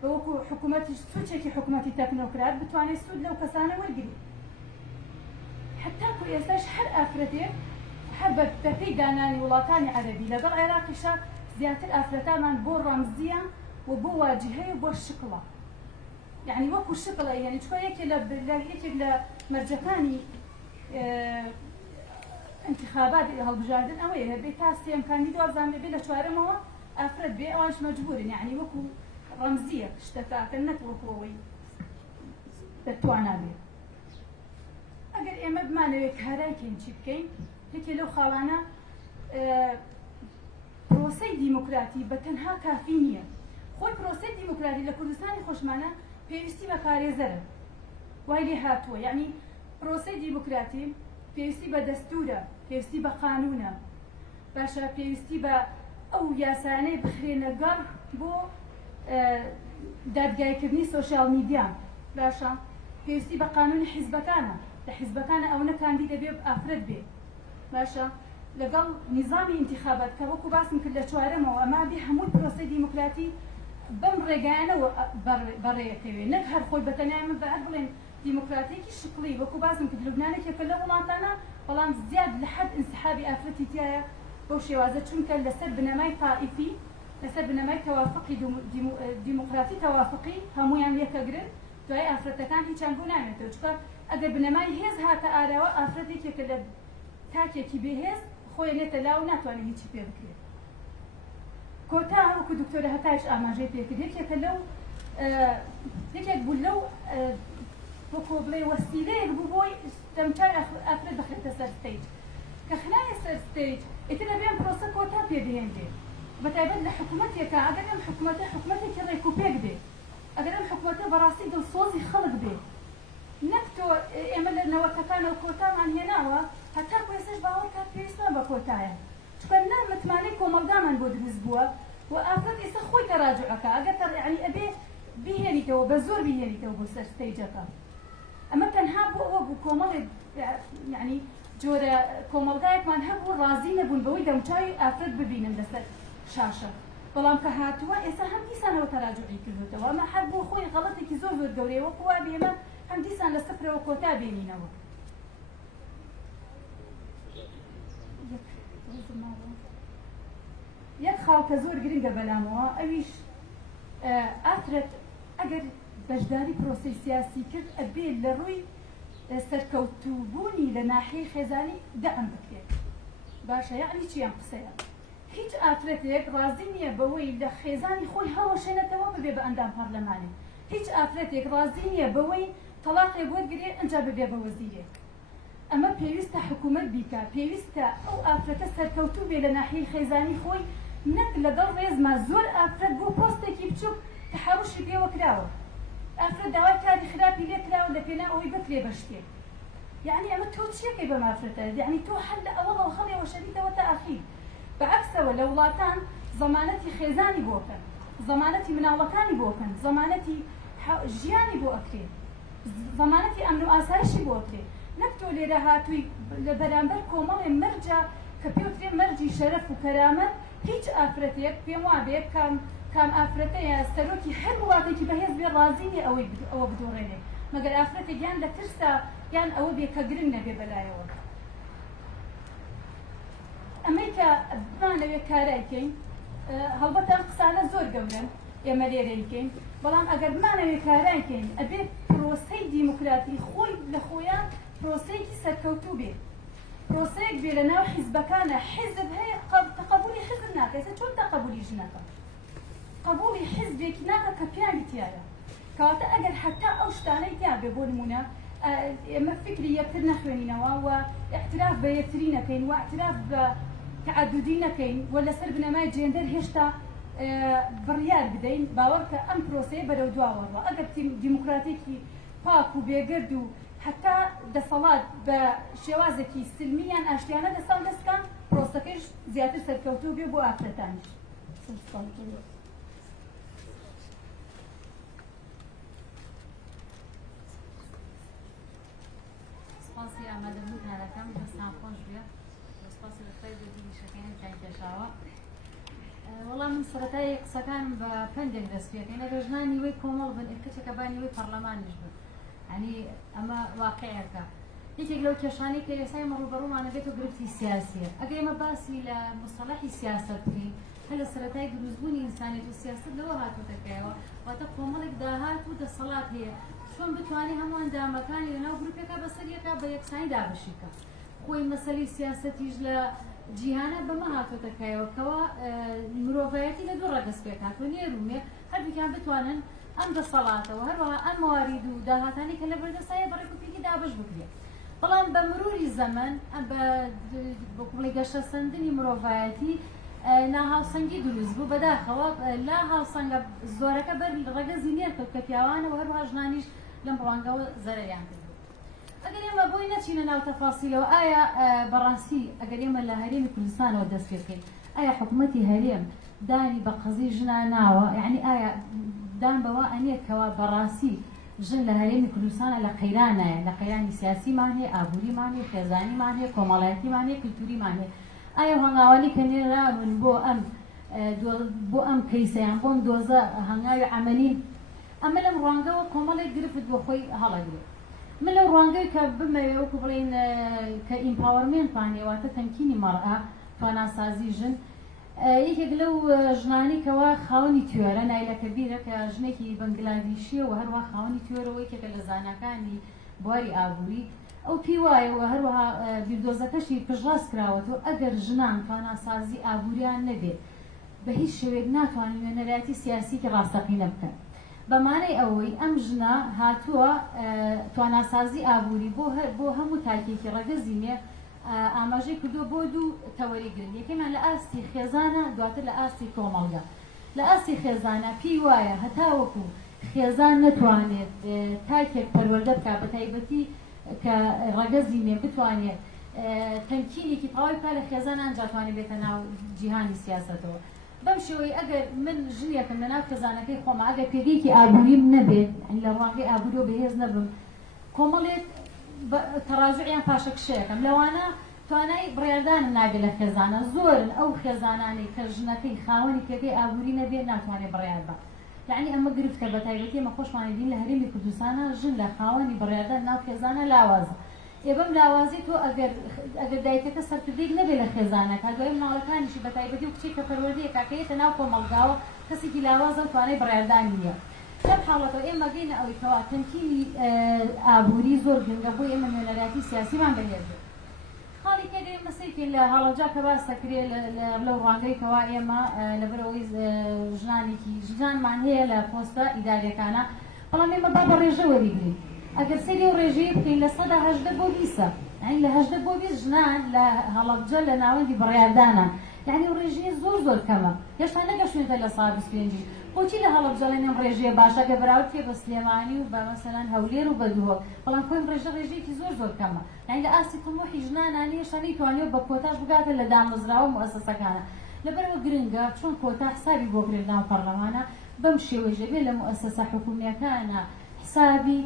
بە وەکو حکومەتیش سوچێکی حکومەتی تەکنۆکرات بتوانێت سوود لەو کەسانە وەرگریت حتاکو ئێستاش هەر ئافرەتێک هەر بەپێی دانانی وڵاتانی عەرەبی لەگەڵ عێراقیشە زیاتر ئافرەتامان بۆ ڕەمزیە و بۆ واجهەیە و بۆ شکڵە یعنی وەکو شکڵە یعنی چکۆ یەکێک لە مەرجەکانی انتخابات هەڵبژاردن ئەوەیە هەبێ تا سێم کاندیدوازان بێ لە چوارەمەوە ئافرەت بێ ئەوانش مەجبورن یعنی وەکو ڕەمزیە شتەکە نەک وەکو ئەوەی دەتوانە بێت ئەگەر ئێمە بمانەوێت کارایکەین چی بکەین یەکێ لەو خاڵانە پرۆسەی دیموکراتی بە تەنها کافی نییە خۆی پرۆسەی دیموکراتی لە کوردستانی خۆشمانە پێویستی بە پارێزەرە وای لێ هاتووە یعنی پرۆسەی دیموکراتی پێویستی بە دەستورە پێویستی بە قانونە باشە پێویستی بە ئەو یاسانەی بخرێنە گەڕ بۆ دادگایکردنی سۆشیال میدیا باشە پێویستی بە قانونی حیزبەکانە لە حیزبەکانە ئەو نەکاندی دەبێ ئافرەت بێ باشە لەگەڵ نظامی انتخابات کە وەکو باسم کرد لە چوارەمەوە ئەما بێ هەموو پرۆسەی دیموکراتی بەم ڕێگایانەوە بەڕێەکەوێ نەک هەر خۆی بەتەنیا من بە هەر بڵێن دیموکراتێکی شکڵی وەکو باسم کرد لوبنانێکێکە لە وڵاتانە بەڵام زیاد لە حەد انسحابی ئافرەتی تایە بەو شێوازە چونکە لەسەر بنەمای طائفی لەسەر بنەمای تەوافقی دیموکراتی تەوافقی هەمویان لێکەگرن دوای ئافرەتەکان هیچیان بوو نامێتەوە چکە ئەگەر بنەمای هێز هاتە ئاراوە ئافرەتێکێکە لە تاکێکی بێهێز خۆی نێتە لاو ناتوانێت هیچی پێ بکرێت کۆتا وەکو دکتۆرە هەتایش ئاماژەی پێکرد یەکێکە لەو یەکێک بوو لەو وەکو بڵێ وەسیلەیەک بوو بۆی دەمچار ئافرەت بخرێتە سەر ستەیج کە خنایە سەر ستەیج ئیتر دەبێن پرۆسە کۆتا پێدەهێنرێ بەتایبەت لە حکوومەتێکە ئەگەر ئەم حکوومەتێکی ڕێکوپێک بێ ئەگەر ئەم حکوومەتە بەڕاستی دڵسۆزی خەڵک بێ نەک تۆ ئێمە لە نەوەتەکانەوە کۆتامان هێناوە هەتا پێسش باوەڕ کات پێویستمان بە کۆتایە چکە نە متمانەی کۆمەڵگامان بۆ دروست بووە و ئافرەت ئێستا خۆی تەراجعەکە ئەگەر یعنی ئەبێ بیهێنیتەوە بە زۆر بیهێنیتەوە بۆ سەر ستەیجەکە ئەمە تەنها بۆ ئەوە بوو کۆمەڵێک یعنی جۆرە کۆمەڵگایەکمان هەبوو ڕازی نەبوون بەوەی دەموچاوی ئافرەت ببینن لەسەر شاشە بەڵام کە هاتووە ئێستا هەم دیسانەوە تەراجعی کردوتەوە ئەمە هەر بۆ خۆی غەڵەتێکی زۆر زۆر گەورەیە وەکو وا بێمە هەم دیسان لە سەفرەوە کۆتا بێنینەوە یەک خاڵکە زۆر گرنگە بەلامەوە ئەویش ئافرەت ئەگەر بەشداری پرۆسەی سیاسی کرد ئەبێ لە ڕووی سەرکەوتوبوونی لە ناحیەی خێزانی دەئەم بکرێت باشە یعنی چی ئەم قسەیە هیچ ئافرەتێک ڕازی نییە بەوەی لە خێزانی خۆی هەڵەشێنێتەوە ببێ بە ئەندام پەرلەمانی هیچ ئافرەتێک ڕازی نییە بەوەی تەلاقێک وەرگرێ ئەنجا ببێ بە وەزیرێک ئەمە پێویستە حکوومەت بیکە پێویستە ئەو ئافرەتە سەرکەوتوو بێ لە ناحیەی خێزانی خۆی نەک لەگەڵ ڕێزما زۆر ئافرەت بۆ پۆستێکی بچووک تەحاوشی پێوە کراوە ئافرەت داوای کاری خراپی لێ کراوە لە پێنا ئەوەی بکرێ بە شتێک یعنی ئەمە تۆ چیەکەی بەم ئافرەتە یعنی تۆ هەر لە ئەوەڵەوە خەڵێەوە شەریتەوە تا ئاخیر بەعکسەوە لە وڵاتان زەمانەتی خێزانی بۆکەن زەمانەتی مناڵەکانی بۆکەن زەمانەتی ژیانی بۆ ئەکرێت زەمانەتی ئەمن و ئاسایشی بۆ ئەکرێت نەک تۆ لێرە هاتووی لە بەرامبەر کۆمەڵێ مەرجە کە پێوترێ مەرجی شەرەف و کەرامەت هیچ ئافرەتێک پێم وابێ کام ئافرەتەیە سەرۆکی هەر وڵاتێکی بەهێز بێ ڕازی نیە ئەوە بدۆڕێنێ مەگەر ئافرەتێک یان لە ترسا یان ئەوە بێ کە گرنگ نەبێ بەلایەوە ئەمەی کە بمانەوێت کارایکەین هەڵبەتە ئەم قسانە زۆر گەورن ئێمە لێرەیکەین بەڵام ئەگەر بمانەوێت کارایکەین ئەبێ پرۆسەی دیموکراتی خۆی لە خۆیان پرۆسەیەکی سەرکەوتوو بێ پرۆسەیەک بێ لە ناو حیزبەکانە حیزب هەیە تەقەبولی حیزب ناکە چۆن تەقەبولی ژنەکە قبولی حیزبێکی ناکە کە پیاوی تایە کەواتە ئەگەر حتا ئەو شتانەی تیا بێ بۆ نمونە ئێمە فکری یەکتر نەخوێنینەوە و احتراف بە یەکتری نەکەین و احتراف بە تعددی نەکەین و لەسەر بنەمای جێندەر هێشتا بڕیار بدەین باوەڕکە ئەم پرۆسەیە بەرەو دواوەڕوە ئەگەر دیموکراتێکی پاک و بێگرد و حتا دەسەڵات بە شێوازێکی سلمیان ئاشتیانە دەسەڵ دەستکان پرۆسەکەیش زیاتر سەرکەوتوو بێ بۆ ئافرەتانیش سپاسی ئامادەبوون هەرەکەم دەستان خۆش بێ سپاسی بەخێر بێتی شەکەین چای کێشاوە وەڵام من سەرەتای قسەکانم بە پندێک دەست پێکەین ئەگەر ژنانی وەی کۆمەڵ بن کچێکە بانی وەی پەرلەمانیش بن ینی ئەمە واقعەکە یەکێک لەو کێشانەی کە ئێستا ئێمە ڕوبەڕوومانەبێت و گرفتی سیاسیە ئەگەر ئێمە باسی لە مستەڵەحی سیاست بکەین هەر لە سەرەتای دروستبوونی ئینسانیەت و سیاست لەوە هاتووەتەکایەوە واتە کۆمەڵێک داهات و دەسەڵات هەیە چۆن بتوانێت هەموو ئەندامەکانی لەناو گروپێکە بەسەر یەکە بە یەکسانی دابەشیکە خۆی مەسەلەی سیاسەتیش لە جیهانە بەمە هاتووەتەکایەوە کەوە مرۆڤایەتی لە دوو ڕەدەست پێکات و نێرومێ هەردووکیان بتوانن ئەم دەسەڵاتەوە هەروەها ئەم موارید و داهاتانی کە لە بەردەستایە بەڕێکوپێکی دابەش بکرێت بەڵام بە مروری زەمن بە کوڵی گەشتە سەندنی مرۆڤایەتی ناهاوسەنگی دروست بوو بەداخەوە لا هاوسەنگە زۆرەکە بەر ڕەگەزی نێرکەوت کە پیاوانە و هەروها ژنانیش لەم ڕوانگەوە زەرەریان کردو ئەگەر ئێمە بۆی نەچینە ناو تەفاسیلەوە ئایا بەڕاستی ئەگەر ئێمە لە هەرێمی کوردستانەوە دەست پێ بکەین ئایا حکوومەتی هەرێم دانی بە قەزی ژنا ناوە یعنی ئایا دان بەوە ئەنیە کەوا بەڕاستی ژن لە هەرێمی کوردستانە لە قەیرانایە، لە قەیرانی سیاسیمان هەیە، ئابووریمان هەیە، خێزانیمان هەیە، کۆمەڵایەتیمان هەیە، کلتوریمان هەیە. ئایا هەنگاوانی کە نێراون بۆ ئەم کەیسەیان بۆم دۆزە هەنگاوی عەمەلی ئەمە لەم ڕوانگەوە کۆمەڵێک گرفت بۆ خۆی هەڵەگرێت. من لەو ڕوانگەی کە بمەوێ وەکو بڵێن کە ئیمپاوەرمێنتمان هێواتە تەمکینی مەڕئا تواناسازی ژن، یەکێک لەو ژنانی کەوا خاوەنی توێرە نایلە کەبیرە کە ژنێکی بەنگلادیشیە و هەروەها خاوەنی توێرەوە یەکێکە لە زاناکانی بواری ئابووری ئەو پێی وایە و هەروەها بیردۆزەکەشی پشتڕاست کراوەتەوە ئەگەر ژنان تواناسازی ئابووریان نەبێت بە هیچ شێوێک ناتوانین وێنەرایەتی سیاسیکی ڕاستەقینە بکەن. بەمانەی ئەوەی ئەم ژنە هاتووە تواناسازی ئابووری بۆ هەموو تاکێکی ڕەگەزی مێ ئاماژەی کردووە بۆ دوو تەوەری گرنگ. یەکەمان لە ئاستی خێزانە، دواتر لە ئاستی کۆمەڵگە. لە ئاستی خێزانە پێی وایە هەتاوەکو خێزان نەتوانێت تاکێک پەروەردە بکات بە تایبەتی کە ڕەگەزی مێ بتوانێت تەمکینێکی تەواوی بکات لە خێزان ئەنجاتوانێت بێتە ناو جیهانی سیاسەتەوە. بەم شێوەی ئەگەر من ژنێکم لە ناو خێزانەکەی خۆمە ئەگەر پێگەیەکی ئابووریم نەبێت لە ڕوانگەی ئابووری و بەهێز نەبم کۆمەڵێک تەڕاجعیان پاشەکشەیەکەم لەوانە توانای بڕێدانم نابێت لە خێزانە. زۆرن ئەو خێزانانەی کە ژنەکەی خاوەنی پێگەی ئابووری نەبێت ناتوانێت بڕیار بە. یعنی ئەمە گرفتە بە تایبەتی ئێمە خۆشمانی دین لە هەرێمی کوردستانە ژن لە خاوەنی بڕێدان ناو خێزانە لاوازە. ئێبەم لاوازی تۆ ئەگەر دایکەکە سەرکردێک نەبێت لە خێزانە کا دوای مناڵەکانیشی بە تایبەتی و کچێک کە پەروەردەیە کاکەیەتە ناو کۆمەڵگاوە کەسێکی لاوازە و توانای بڕێدان نییە. لەم حاڵەتەوە ئێمە گەینە ئەوەی کەوا تەمکینی ئابووری زۆر گرنگە بۆ ئێمە وێنەرایەتی سیاسیمان بەهێز بێت. خاڵی کێگەی مەسەیەکی لە هەڵەبجا کە باس دەکرێت لەو ڕوانگەی کەوا ئێمە لەبەرەوەی ژنانمان هەیە لە پۆستە ئیداریەکانە، بەڵام ئێمە با بە ڕێژە وەریگرین. ئەگەر سەری و ڕێژەیە بکەین لە 18 بۆ 20 یعنی لە 18 بۆ 20 ژنان لە هەڵەبجە لە ناوەندی بڕیاردانە، یعنی ڕێژەیە زۆر کەمە، هێشتا نەگەشتوێتە لە 125. بۆچی لە هەڵەبجە لەنێم ڕێژەیە باشە گە بەراورد بە سلێمانی و بە مەسەلەن هەولێر و بە دووەک، بەڵام خۆیم ڕێژەیەکی زۆر کەمە. یعنی لە ئاستی تەمۆحی ژنانانی هێشتا نەیتوانێت بە کۆتاش بگاتە لە دامەزراوە موەسسەکانە. لەبەرەوە گرنگە چۆن کۆتا حسابی بۆ کرێت ناو پەرلەمانە بەم شێوەیە بێت لە موەسسە حکوومیەکانە حسابی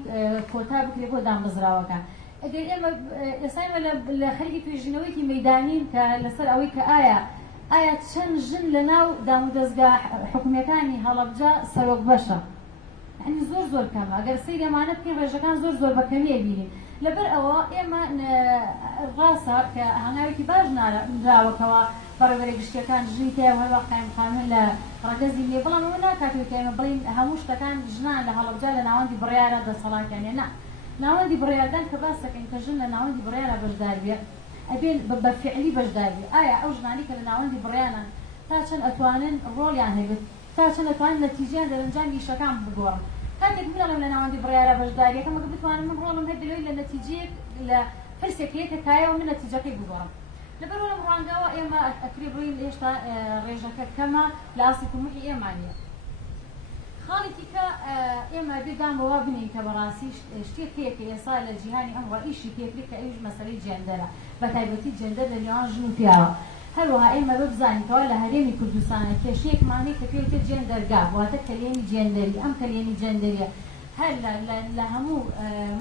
کۆتا بکرێت بۆ دامەزراوەکان. ئەگەر ئێمە ئێستا لە خەریکی توێژینەوەیکی مەیدانین کە لەسەر ئەوەی کە ئایا چەند ژن لە ناو دام و دەستگا حکوومیەکانی هەڵەبجە سەرۆک بەشە، یعنی زۆر کەمە. ئەگەر سەیری ئەمانە بکەین ڕێژەکان زۆر بەکەمیە بینین. لەبەر ئەوە ئێمە ڕاستە کە هەنگاوێکی باش نراوەکەوە بەڕێوەبەری گشتیەکان ژنی تێ هەروە قایمقامن لە ڕەگەزی لێ، بەڵام ئەوە ناکاتێت کە ئێمە بڵین هەموو شتەکان ژنان لە هەڵەبجە لە ناوەندی بڕیارە دەسەڵاتیانە. نا، ناوەندی بڕیاردان کە باس دەکەین کە ژن لە ناوەندی بڕیارە بەشدار بێت ئەبێن بە فعلی بەشدار بێت. ئایا ئەو ژنانی کە لە ناوەندی بڕیانە تا چەند ئەتوانن ڕۆڵیان هەبێت، تا چەند ئەتوانن نەتیجەیان دەرەنجامی ئیشەکان بگۆڕن. کاتێک بڵێم لە ناوەندی بڕیارە بەشداریەکەم ئەگە بتوانم من ڕۆڵم هەیە دەوێت لە نەتیجەیەک لە پرسێکەیەکە کایەوە من نەتیجەکەی بگۆڕم. لەبەرەوە لەم ڕوانگەوە ئێمە ئەکرێ بڵین هێشتا ڕێژەکە کەمە لە ئاستی تەمۆحی ئێمانە. خاڵێکی کە ئێمە بێدامەوە بنین کە بەڕاستی شتێکەیە کە ئێستا لە جیهانی ئەمڕۆ ئیشی پێکرێت کە ئەویش مەسەلەی جێندەرە، بە تایبەتی جێندەر لە نێوان ژن و پیاوە. هەروەها ئێمە ببزانیتەوە لە هەرێمی کوردستانە کێشەیەکمانەی کە پێوتە جێندەرگا، واتە کەلێنی جێندەری. ئەم کەلێنی جێندەریە هەر لە هەموو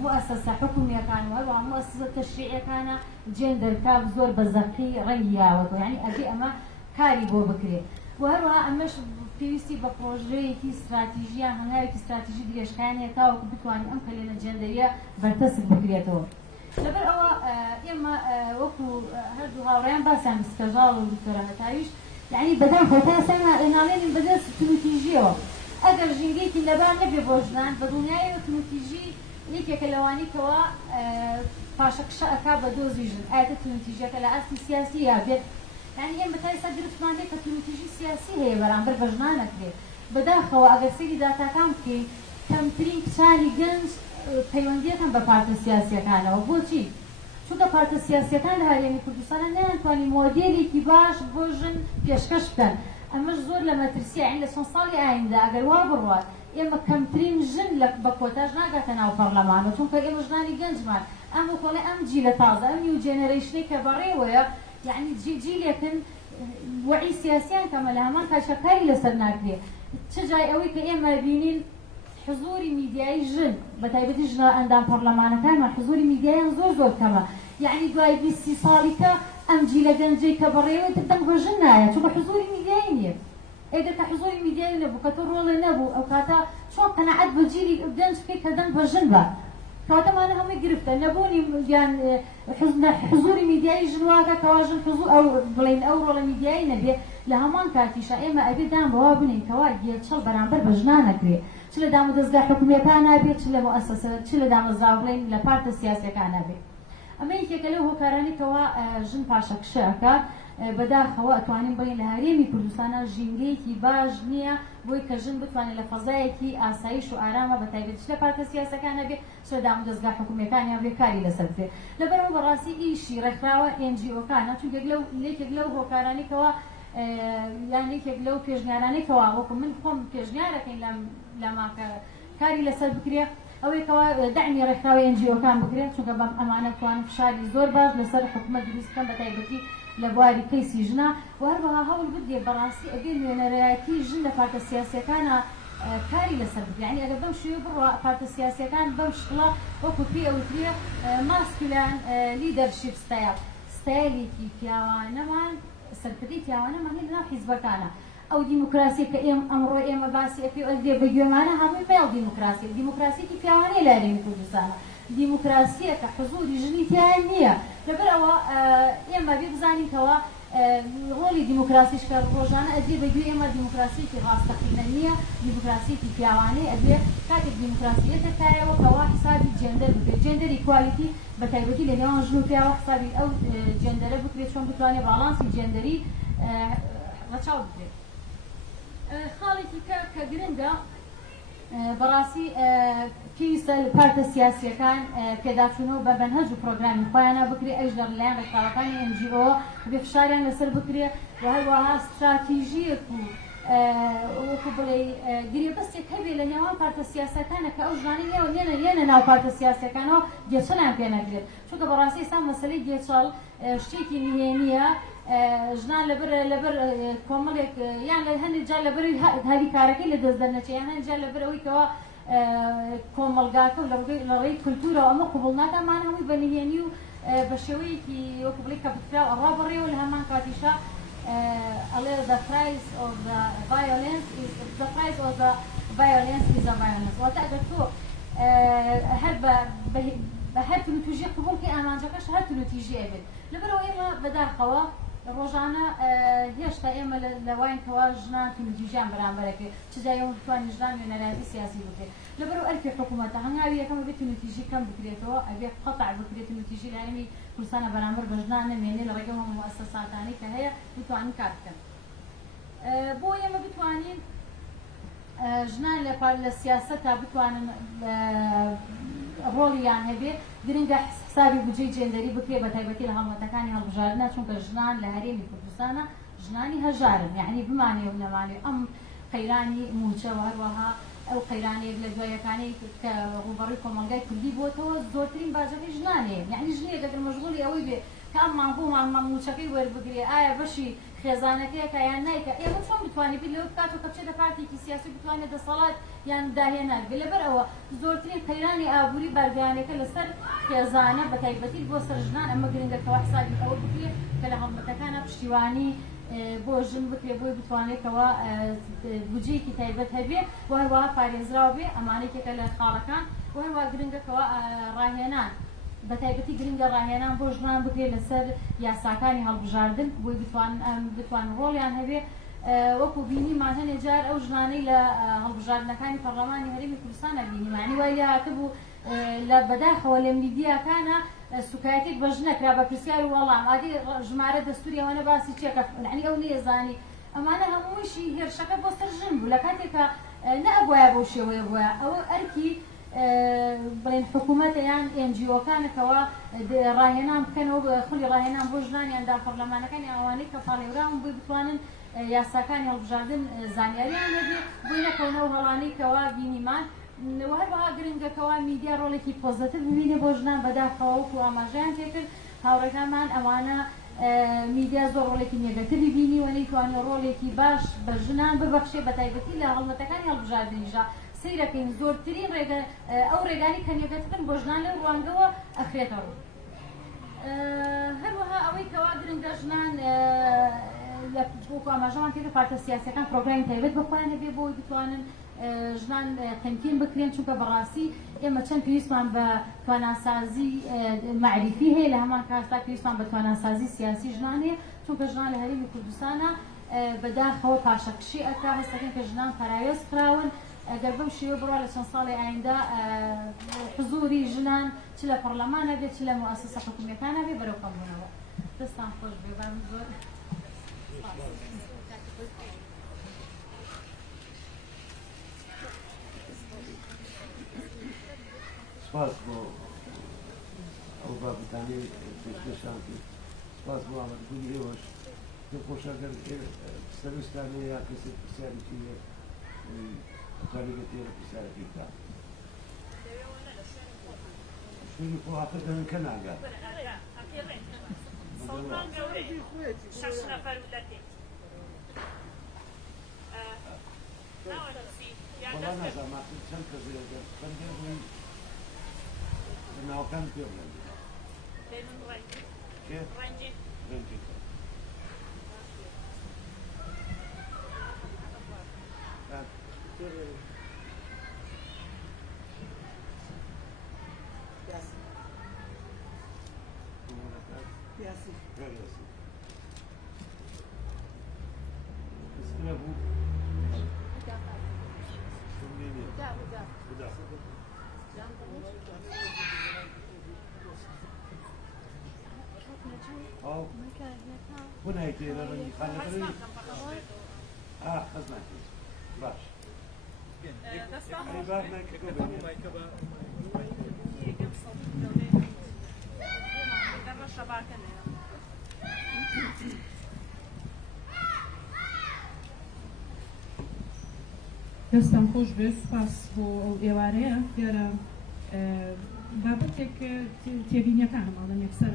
موەسسە حکوومیەکان و هەروەها موەسسە تەشریعیەکانە جێندەرکا زۆر بە زەقی ڕەنگی یاوەتەوە، یعنی ئەبێ ئەمە کاری بۆ بکرێت. و هەروەها ئەمەش پێویستی بە پرۆژەیەکی استراتیژیان هەنگاوێکی استراتیژی درێژکانیە تاوەکو بتوانین ئەم کەلێنە جێندەریە بەرتەسک بکرێتەوە. لەبەر ئەوە ئێمە وەکو هەردوو هاوڕێیان باسییان بسکەژاڵ و دکتۆرە هەتاویش یعنی بەدەم خۆتاسان ناڵێنین بەدەست تونوتیژیەوە. ئەگەر ژینگەیەکی لەبار نەبێ بۆ ژنان بە دنیای تونوتیژی یەکێکە لەوانەیەکەوە پاشەکشە ئەکا بە دۆزی ژن. ئاەتە تونوتیژیەکە لە ئاستی سیاسی یابێت، یعنی ئێمە بەتایستا گرفتمان بێت کە تونوتیژی سیاسی هەیە بەرامبەر بە ژنانەکرێت. بەداخەوە ئەگەر سەیری داتاکان بکەین کەمترین کچانی گەنج پەیوەندیەکەن بە پارتە سیاسیەکانەوە. بۆچی؟ چونکە پارتە سیاسیەکان لە هەرێمی کوردستانە نەیانتوانی مۆدێلێکی باش بۆ ژن پێشکەش بکەن. ئەمەش زۆر لە مەترسیە، یعنی لە 100 ساڵی ئایندا ئەگەر وا بڕوات ئێمە کەمترین ژن بە کۆتاژ ناگاتە ناو پەرلەمانەوە، چونکە ئێمە ژنانی گەنجمان ئەم وەکڵێ ئەم جیلە تازە ئەم نیو جێنەرەیشنەی کە بەڕێوەیە، یعنی جیلێکن وعی سیاسیان کەمە لە هەمان کاشەکاری لەسەر ناکرێت. چ جای ئەوەی کە ئێمە بینین حضوری میدیایی ژن بە تایبەتی ژنە ئەندام پەرلەمانەکانمان حضوری میدیایان زۆر کەمە یعنی دوای 20 ساڵیکە ئەم جیلە گەنجەی کە بەڕێوەی دەنگ بە ژن نایە چونکە حضوری میدیایی نییە ئێگە کە حضوری میدیایی نەبوو کە تۆ ڕۆڵێ نەبوو ئەو کاتە چۆن قەنەعەت بە جیلی گەنج بکەی کە دەنگ بە ژن بە کاتەمانە هەمووی گرفتە نەبوونی یان حضوری میدیایی ژنواکە کەوا ژن ئەو بڵین ئەو ڕۆڵە میدیایی نەبێ لە هەمان کاتیشە ئێمە ئەبێ دام بەوا بنین کەوا گێچەڵ بەرامبەر بە ژنان نەکرێ چ لە دام و دەستگا حکوومیەکان نابێت چ لە مؤسسە چ لە دامەزراو بڵین لە پارتە سیاسیەکان نابێت ئەمە یەکێکە لەو هۆکارانێکەوە ژن پاشەکشەکە بەداخەوە ئەتوانین بڵین لە هەرێمی کوردستانە ژینگەیەکی باش نییە بۆی کە ژن بتوانێت لە فەزایەکی ئاسایش و ئارامە بە تایبەتی لە پارتە سیاسەکانە بێ چ لە دام و دەستگا حکوومیەکانیان بێ کاری لەسەر بێ لەبەرەوە بەڕاستی ئیشی ڕێکخراوە NGO-کانە چونکە لێکێک لەو هۆکارانێکەوە یان یەکێک لەو پێشنیارانێکەوە وەکو من خۆم پێشنیارەکەین لە ماکە کاری لەسەر بکرێ ئەوەیەکەوە دەعمی ڕێکخراوی NGO-کان بکرێت چونکە بەم ئەمانە توانن فشاری زۆر باش لەسەر حکوومەت دروست بکەن بە تایبەتی لە بواری کەیسی ژنە و هەروەها هەوڵ بدرێت بەڕاستی ئەبێ نوێنەرایەتی ژن لە پارتە سیاسیەکانە کاری لەسەر بکرێت یعنی ئەگەر بەم شێوە بڕوا پارتە سیاسیەکان بەم شکڵە وەکو پێ ئەوترێ ماسکولان لیدەرشیپ ستایلێکی پیاوانەمان سەرکردی پیاوانەمان هێن لەناو حیزبەکانە ئەو دیموکراسی کە ئەمڕۆ ئێمە باسی ئەکرێ بە گوێمانە هەمووی مێڵ دیموکراسیەکی پیاوانەیە لە هەرێمی کوردستانە دیموکراسیە کە حضوری ژنی تیان نییە لەبەرەوە ئێمە بێ بزانینکەوە ڕۆلی دیموکراسیش کە ڕۆژانە ئەدێ بەگوێ ئێمە دیموکراسیەکی ڕاستەقینە نییە دیموکراسیەکی پیاوانەی ئەدێ کاتێک دیموکراسیەتە کایەوە کەوا حسابی جێندەر بکرێت جێندەر ئیکوالیتی بە تایبەتی لە نێوان ژن و پیاوە حسابی ئەو جێندەرە بکرێت چۆن بتوانێت باڵانسی جێندەری ڕەچاو بکرێت خاڵێکی کە گرنگە بەڕاستی پێویستە لە پارتە سیاسیەکان پێداچوونەوە بە بەنهەج و پرۆگرامی خۆیانە بکرێ ئەوش لەلایەن ڕێکخراوەکانی NGO بێ فشاریان لەسەر بکرێ و هەروەها استراتیژیەک و وەکو بڵێ گریێبەستێک هەبێ لە نێوان پارتە سیاسەکانە کە ئەو ژنانەی لێنە ناو پارتە سیاسەکانەوە گێچەڵیان پێ نەگرێت چونکە بەڕاستی ئێستا مەسەلەی گێچەڵ شتێکی نهێنیە ژنان لەبەر کۆمەڵێک یان لە هەندێک جار لەبەر هەلی کارەکەی لە دەست دەرنەچێت یان هەندێک جار لەبەر ئەوەی کەەوە کۆمەڵگاکە و لە ڕێی کولتورەوە ئەمە قوبوڵ ناکەمان هەمووی بە نهێنی و بە شێوەیەکی وەکو بڵێ کە بکراو ئەڕا بەڕێوە لە هەمان کاتیشە ئەڵێ the price of the violence is the price of the violence is a violence واتە ئەگەر تۆ هەر تونوتیژی قبولکەی ئامانجەکەش هەر تونوتیژی ئەبێت لەبەرەوە ئێمە بەداخەوە ڕۆژانە هێشتا ئێمە لەوایان کەوا ژنان تونوتیژیان بەرامبەرەکرێت چ جایەوە بتوانین ژنان نوێنەرایەتی سیاسی بکرێت لەبەرەوە ئەرکی حکوومەتە هەنگاوی یەکەم بێت تونوتیژی کەم بکرێتەوە ئەبێ قەتع بکرێت تونوتیژی لە هەرێمی کوردستانە بەرامبەر بە ژنان نەمێنێ لە ڕێگە هەموو مؤسساتانەی کە هەیە بتوانین کار بکەن بۆ ئێمە بتوانین ژنان لە سیاسەتا بتوانن ڕۆڵیان هەبێ گرنگە حسابی بودجەی جێندەری بکرێت بە تایبەتی لە هەڵمەتەکانی هەڵبژاردنە چونکە ژنان لە هەرێمی کوردستانە ژنانی هەژارن یعنی بمانێ و نەمانێ ئەم قەیرانی موچە و هەروەها ئەو قەیرانێک لە دوایەکانی کە ڕوبەڕووی کۆمەلگای کوردی بووەتەوە زۆرترین باجەکەی ژنانەیە یعنی ژنێک ئەگەر مەشغوڵی ئەوەی بێ کە ئەم مانگوڵمان موچەکەی وەربگرێ ئایا بەشی خێزانەکەیەکە یان نایکە ئێمە چۆن بتوانێت لەو بکاتەوە کە بچێتە پارتێکی سیاسی بتوانێت دەسەڵات یان داهێنان بێ لەبەر ئەوە زۆرترین قەیرانی ئابووری بارگیانەکە لەسەر خێزانە بە تایبەتی بۆ سەر ژنان ئەمە گرنگەکەوە حسابی ئەوە بکرێت کە لە هەڵمەتەکانە پشتیوانی بۆ ژن بکرێت بۆی بتوانێتەوە بودجەیەکی تایبەت هەبێ و هەروەها پارێزراو بێ ئەمانەیەکێکە لە خاڵەکان و هەروەها گرنگەکەوە ڕاهێنان بە تایبەتی گرنگە ڕاهێنان بۆ ژنان بکرێت لەسەر یاساکانی هەڵبژاردن بۆی بتوان ڕۆڵیان هەبێ وەکو بینیمان هەندێک جار ئەو ژنانەی لە هەڵبژاردنەکانی پەرلەمانی هەرێمی کوردستانە بینیمانی وای لێ هاتبوو لە بەداخەوە لە میدیاکانە سوکایەتێک بە ژنەکرا بە پرسیار و وەڵام ئادی ژمارە دەستوری ئەوەنە باسی چێکە یعنی ئەو نێزانی ئەمانە هەموویشی هێرشەکە بۆ سەر ژن بوو لە کاتێکە نەبووە بەو شێوەیە بووە ئەوە ئەرکی بڵێن حکوومەتە یان NGO-کانەکەوە ڕاهێنان بکەنەوە خولی ڕاهێنان بۆ ژنانیاندا پەرلەمانەکانی ئەوانەی کە پاڵێوران بووی بتوانن یاساکانی هەڵبژاردن زانیاریان هەبێ بۆی نەکەونەوە هەڵانەی کەوا بینیمان هەروەها گرنگەکەوە میدیا ڕۆڵێکی پۆزتیڤ ببینێ بۆ ژنان بەداخەوە وەکو ئاماژەیان پێکرد هاوڕێکانمان ئەوانە میدیا زۆر ڕۆڵێکی نێگەتیڤی بینی و نەیتوانێت ڕۆڵێکی باش بە ژنان ببەخشێ بە تایبەتی لە هەڵمەتەکانی هەڵبژاردنیشە سیرەکەین زۆرترین ڕێگە ئەو ڕێگانی کەنیەکەتکن بۆ ژنان لەو ڕوانگەوە ئەخرێتەوە. هەروەها ئەوەی کەوا گرنگە ژنان لە ئاماژەمان پێ پارتە سیاسیەکان پرۆگرامی تایبەت بە خۆیان هەبێ بۆ بتوانن ژنان تەمکین بکرێن چونکە بەڕاستی ئێمە چەند پێویستمان بە تواناسازی معریفی هەیە لە هەمان کاستا پێویستمان بە تواناسازی سیاسی ژنان هەیە چونکە ژنان لە هەرێمی کوردستانە بەداخەوە پاشەکشی ئەکا هەستەکەن کە ژنان پەراوێز کراون ئەگەر بەم شێوە بڕوا لە چەند ساڵی ئایندا حزوری ژنان چ لە پەرلەمانە بێت چ لە موسسە حکوومیەتانە بێ بەرەو کەمبوونەوە. دەستان خۆش بێ بام زۆر سپاس بۆ ئەو بابەتانەی پێشکەشتان کرد. سپاس بۆ ئامادەبوونی ئێوەش دڵخۆش ئەگەر سەرنجتان هەیە یا کەسێک پرسیارێکی هەیە ئەتوانێت بێتێرە پرسیارێکی بکات. شوێنی قوڵاقە دەنکە ناگات. سلمان گەورەی 6 نەفەر وڵەتێک وەڵا نازانم چەند کەس هەیە بەندێ بووی لە ناوەکان پێ بڵێن. ڕەنجی هنا يتيرى رنجي خانقري خزناكي باش اي باش دەستان خۆش بێ سپاس بۆ ئەو ئێوارەیە دیارە بابەتێک تێبینیەکانم ئەڵەن یەکسەر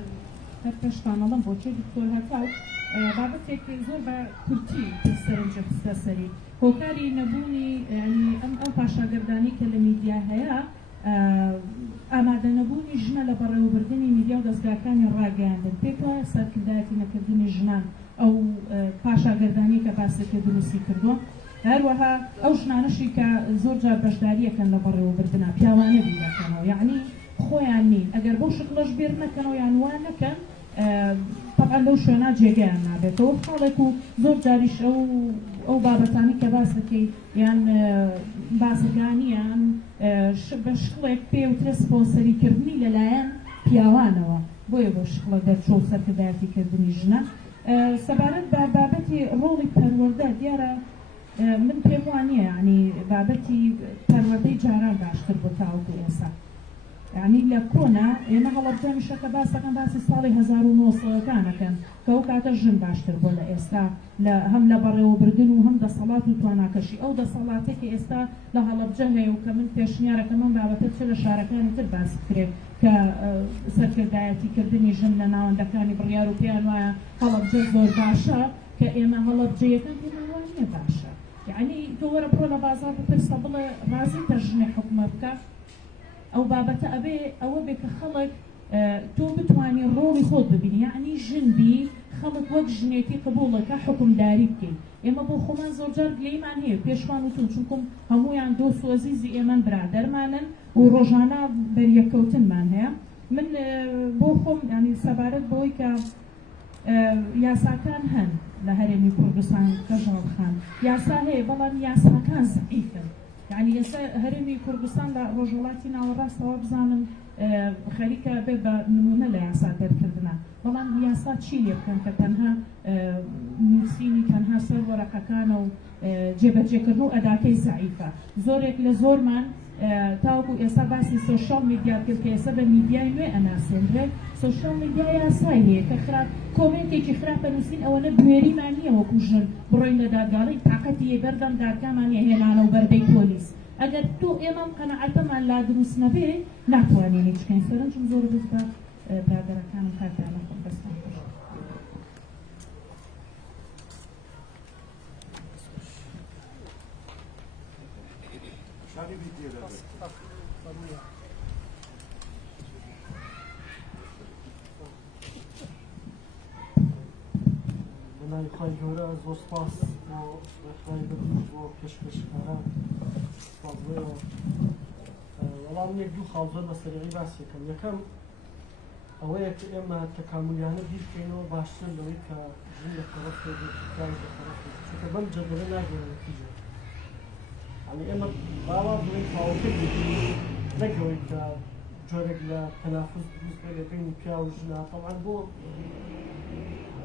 هەر پێشتانەڵم بۆ چێ دکتۆر هەرفاو بابەتێک زۆر بە کورتی سەرنجە خستە سەری هۆکاری نەبوونی ئەم پاشاگەردانی کە لە میدیا هەیە ئامادە نەبوونی ژنە لە بەڕێوەبردننی میدیا و دەستگاکانی ڕاگەیاندن پێت وایە سەرکردایەتی نەکردنی ژنان ئەو پاشاگەردانی کە باسەکە دروستی کردووە هەروەها ئەو ژنانەشی کە زۆر جار بەشداریەکەن لە بەڕێوەبردننا پیاوانە بیدەکەنەوە یعنی خۆیان نین ئەگەر بۆ شکلەش بێر نەکەنەوە یان وان نەکەن تەقەن لەو شوێنە جێگەیان نابێتەوە خاڵێک و زۆر جاریش ئەو بابەتانی کە باسەکەی یان باسەکانیان بە شکڵێک پێوترە سپۆنسەریکردنی لەلایەن پیاوانەوە بۆیە بۆ شکڵە دەرچۆ سەرکردایەتیکردنی ژنە سەبارەت بە بابەتی ڕۆڵی پەروەردە دیارە من پێم وانە ینی بابەتی پەروەردەی جاران باشتر بۆ تاوەکو ئێستا یعنی لە کۆنا ئێمە هەڵەبجەمیشەکە باسەکەن باسی ساڵی 1990ەکەن کە ئەو کاتە ژن باشتر بۆ لە ئێستا هەم لە بەڕێوەبردن و هەم دەسەڵات و تواناکەشی ئەو دەسەڵاتێکی ئێستا لە هەڵەبجە هەیە و کە من پێشنیارەکە من بابەتە چ لە شارەکانی تر باس بکرێت کە سەرکردایەتیکردنی ژن لە ناوەندەکانی بڕیار و پێیان وایە هەڵەبجە زۆر باشە کە ئێمە هەڵەبجەیەکان پێمان وانە باشە یعنی تۆ وەرە بڕۆ لە بازار بپرسە بڵێ ڕازیتە ژنێ حکومە بکە ئەو بابەتە ئەبێ ئەوە بێ کە خەڵک تۆ بتوانی ڕۆڵی خۆت ببینی یعنی ژنبی خەڵک وەک ژنێتی قبوڵەکە حکومداری بکەین ئێمە بۆ خۆمان زۆرجار گلەیمان هەیە پێشمان وتون چونکم هەمویان دۆست و ئەزیزی ئێمە برادەرمانن و ڕۆژانە بەریەکەوتنمان هەیە من بۆ خۆم ینی سەبارەت بەوەی کە یاساکان هەن لە هەرێمی کوردستان کەژاڵخان یاسا هەیە بەڵام یاساکان زەعیفن یعنی ئێستا هەرێمی کوردستان لە ڕۆژهەڵاتی ناوەڕاستەوە بزانم خەریکە بێ بە نمونە لە یاسا دەرکردنە بەڵام یاسا چی لێ بکەن کە تەنها نووسینی تەنها سەر وەرەقەکانە و جێبەجێکردن و ئەداکەی زەعیفە زۆرێک لە زۆرمان تاوەکو ئێستا باسی سۆشیال میدیا کرد کە ئێستا بە میدیای نوێ ئەناسێنرێت سۆشیال میدیا یاسای هەیە کە خراپ کۆمنتێکی خراپە نووسین ئەوەنە دوێریمان نییە وەکو ژن بڕۆین لە دادگاڵی تااقەتی بەردەم دادگامانە هێنانە و بەردەی پۆلیس ئەگەر تۆ ئێمەم قەنەعەتەمان لا دروست نەبێ ناتوانین هیچ بکەین سەرنجم زۆر بست بە برادەرەکانم کاتیان نەخۆم بەستان معرفی تێدا بنای خواهی گەورە زۆر سپاس بۆ ڕێکخراوی بەدروست بۆ پێشکەشکاران سپاس بۆیەوە وەڵام یەک دوو خاڵ زۆر بەسەریعی باسی یەکەم یەکەم ئەوەیە کە ئێمە تەکاملیانە بیر بکەینەوە باشتر لەوەی کە ژن لە خەرەف بێت کاری لە خەرەف بێت چونکە بەم جەدەلە ناگەێنە نەتیجە یعنی ئێمە باوا بڵێن تەواوکرد نەکەوەی کە جۆرێک لە تەنافوس دروست بێت لە بینی پیا و ژنە تەڵعان بۆ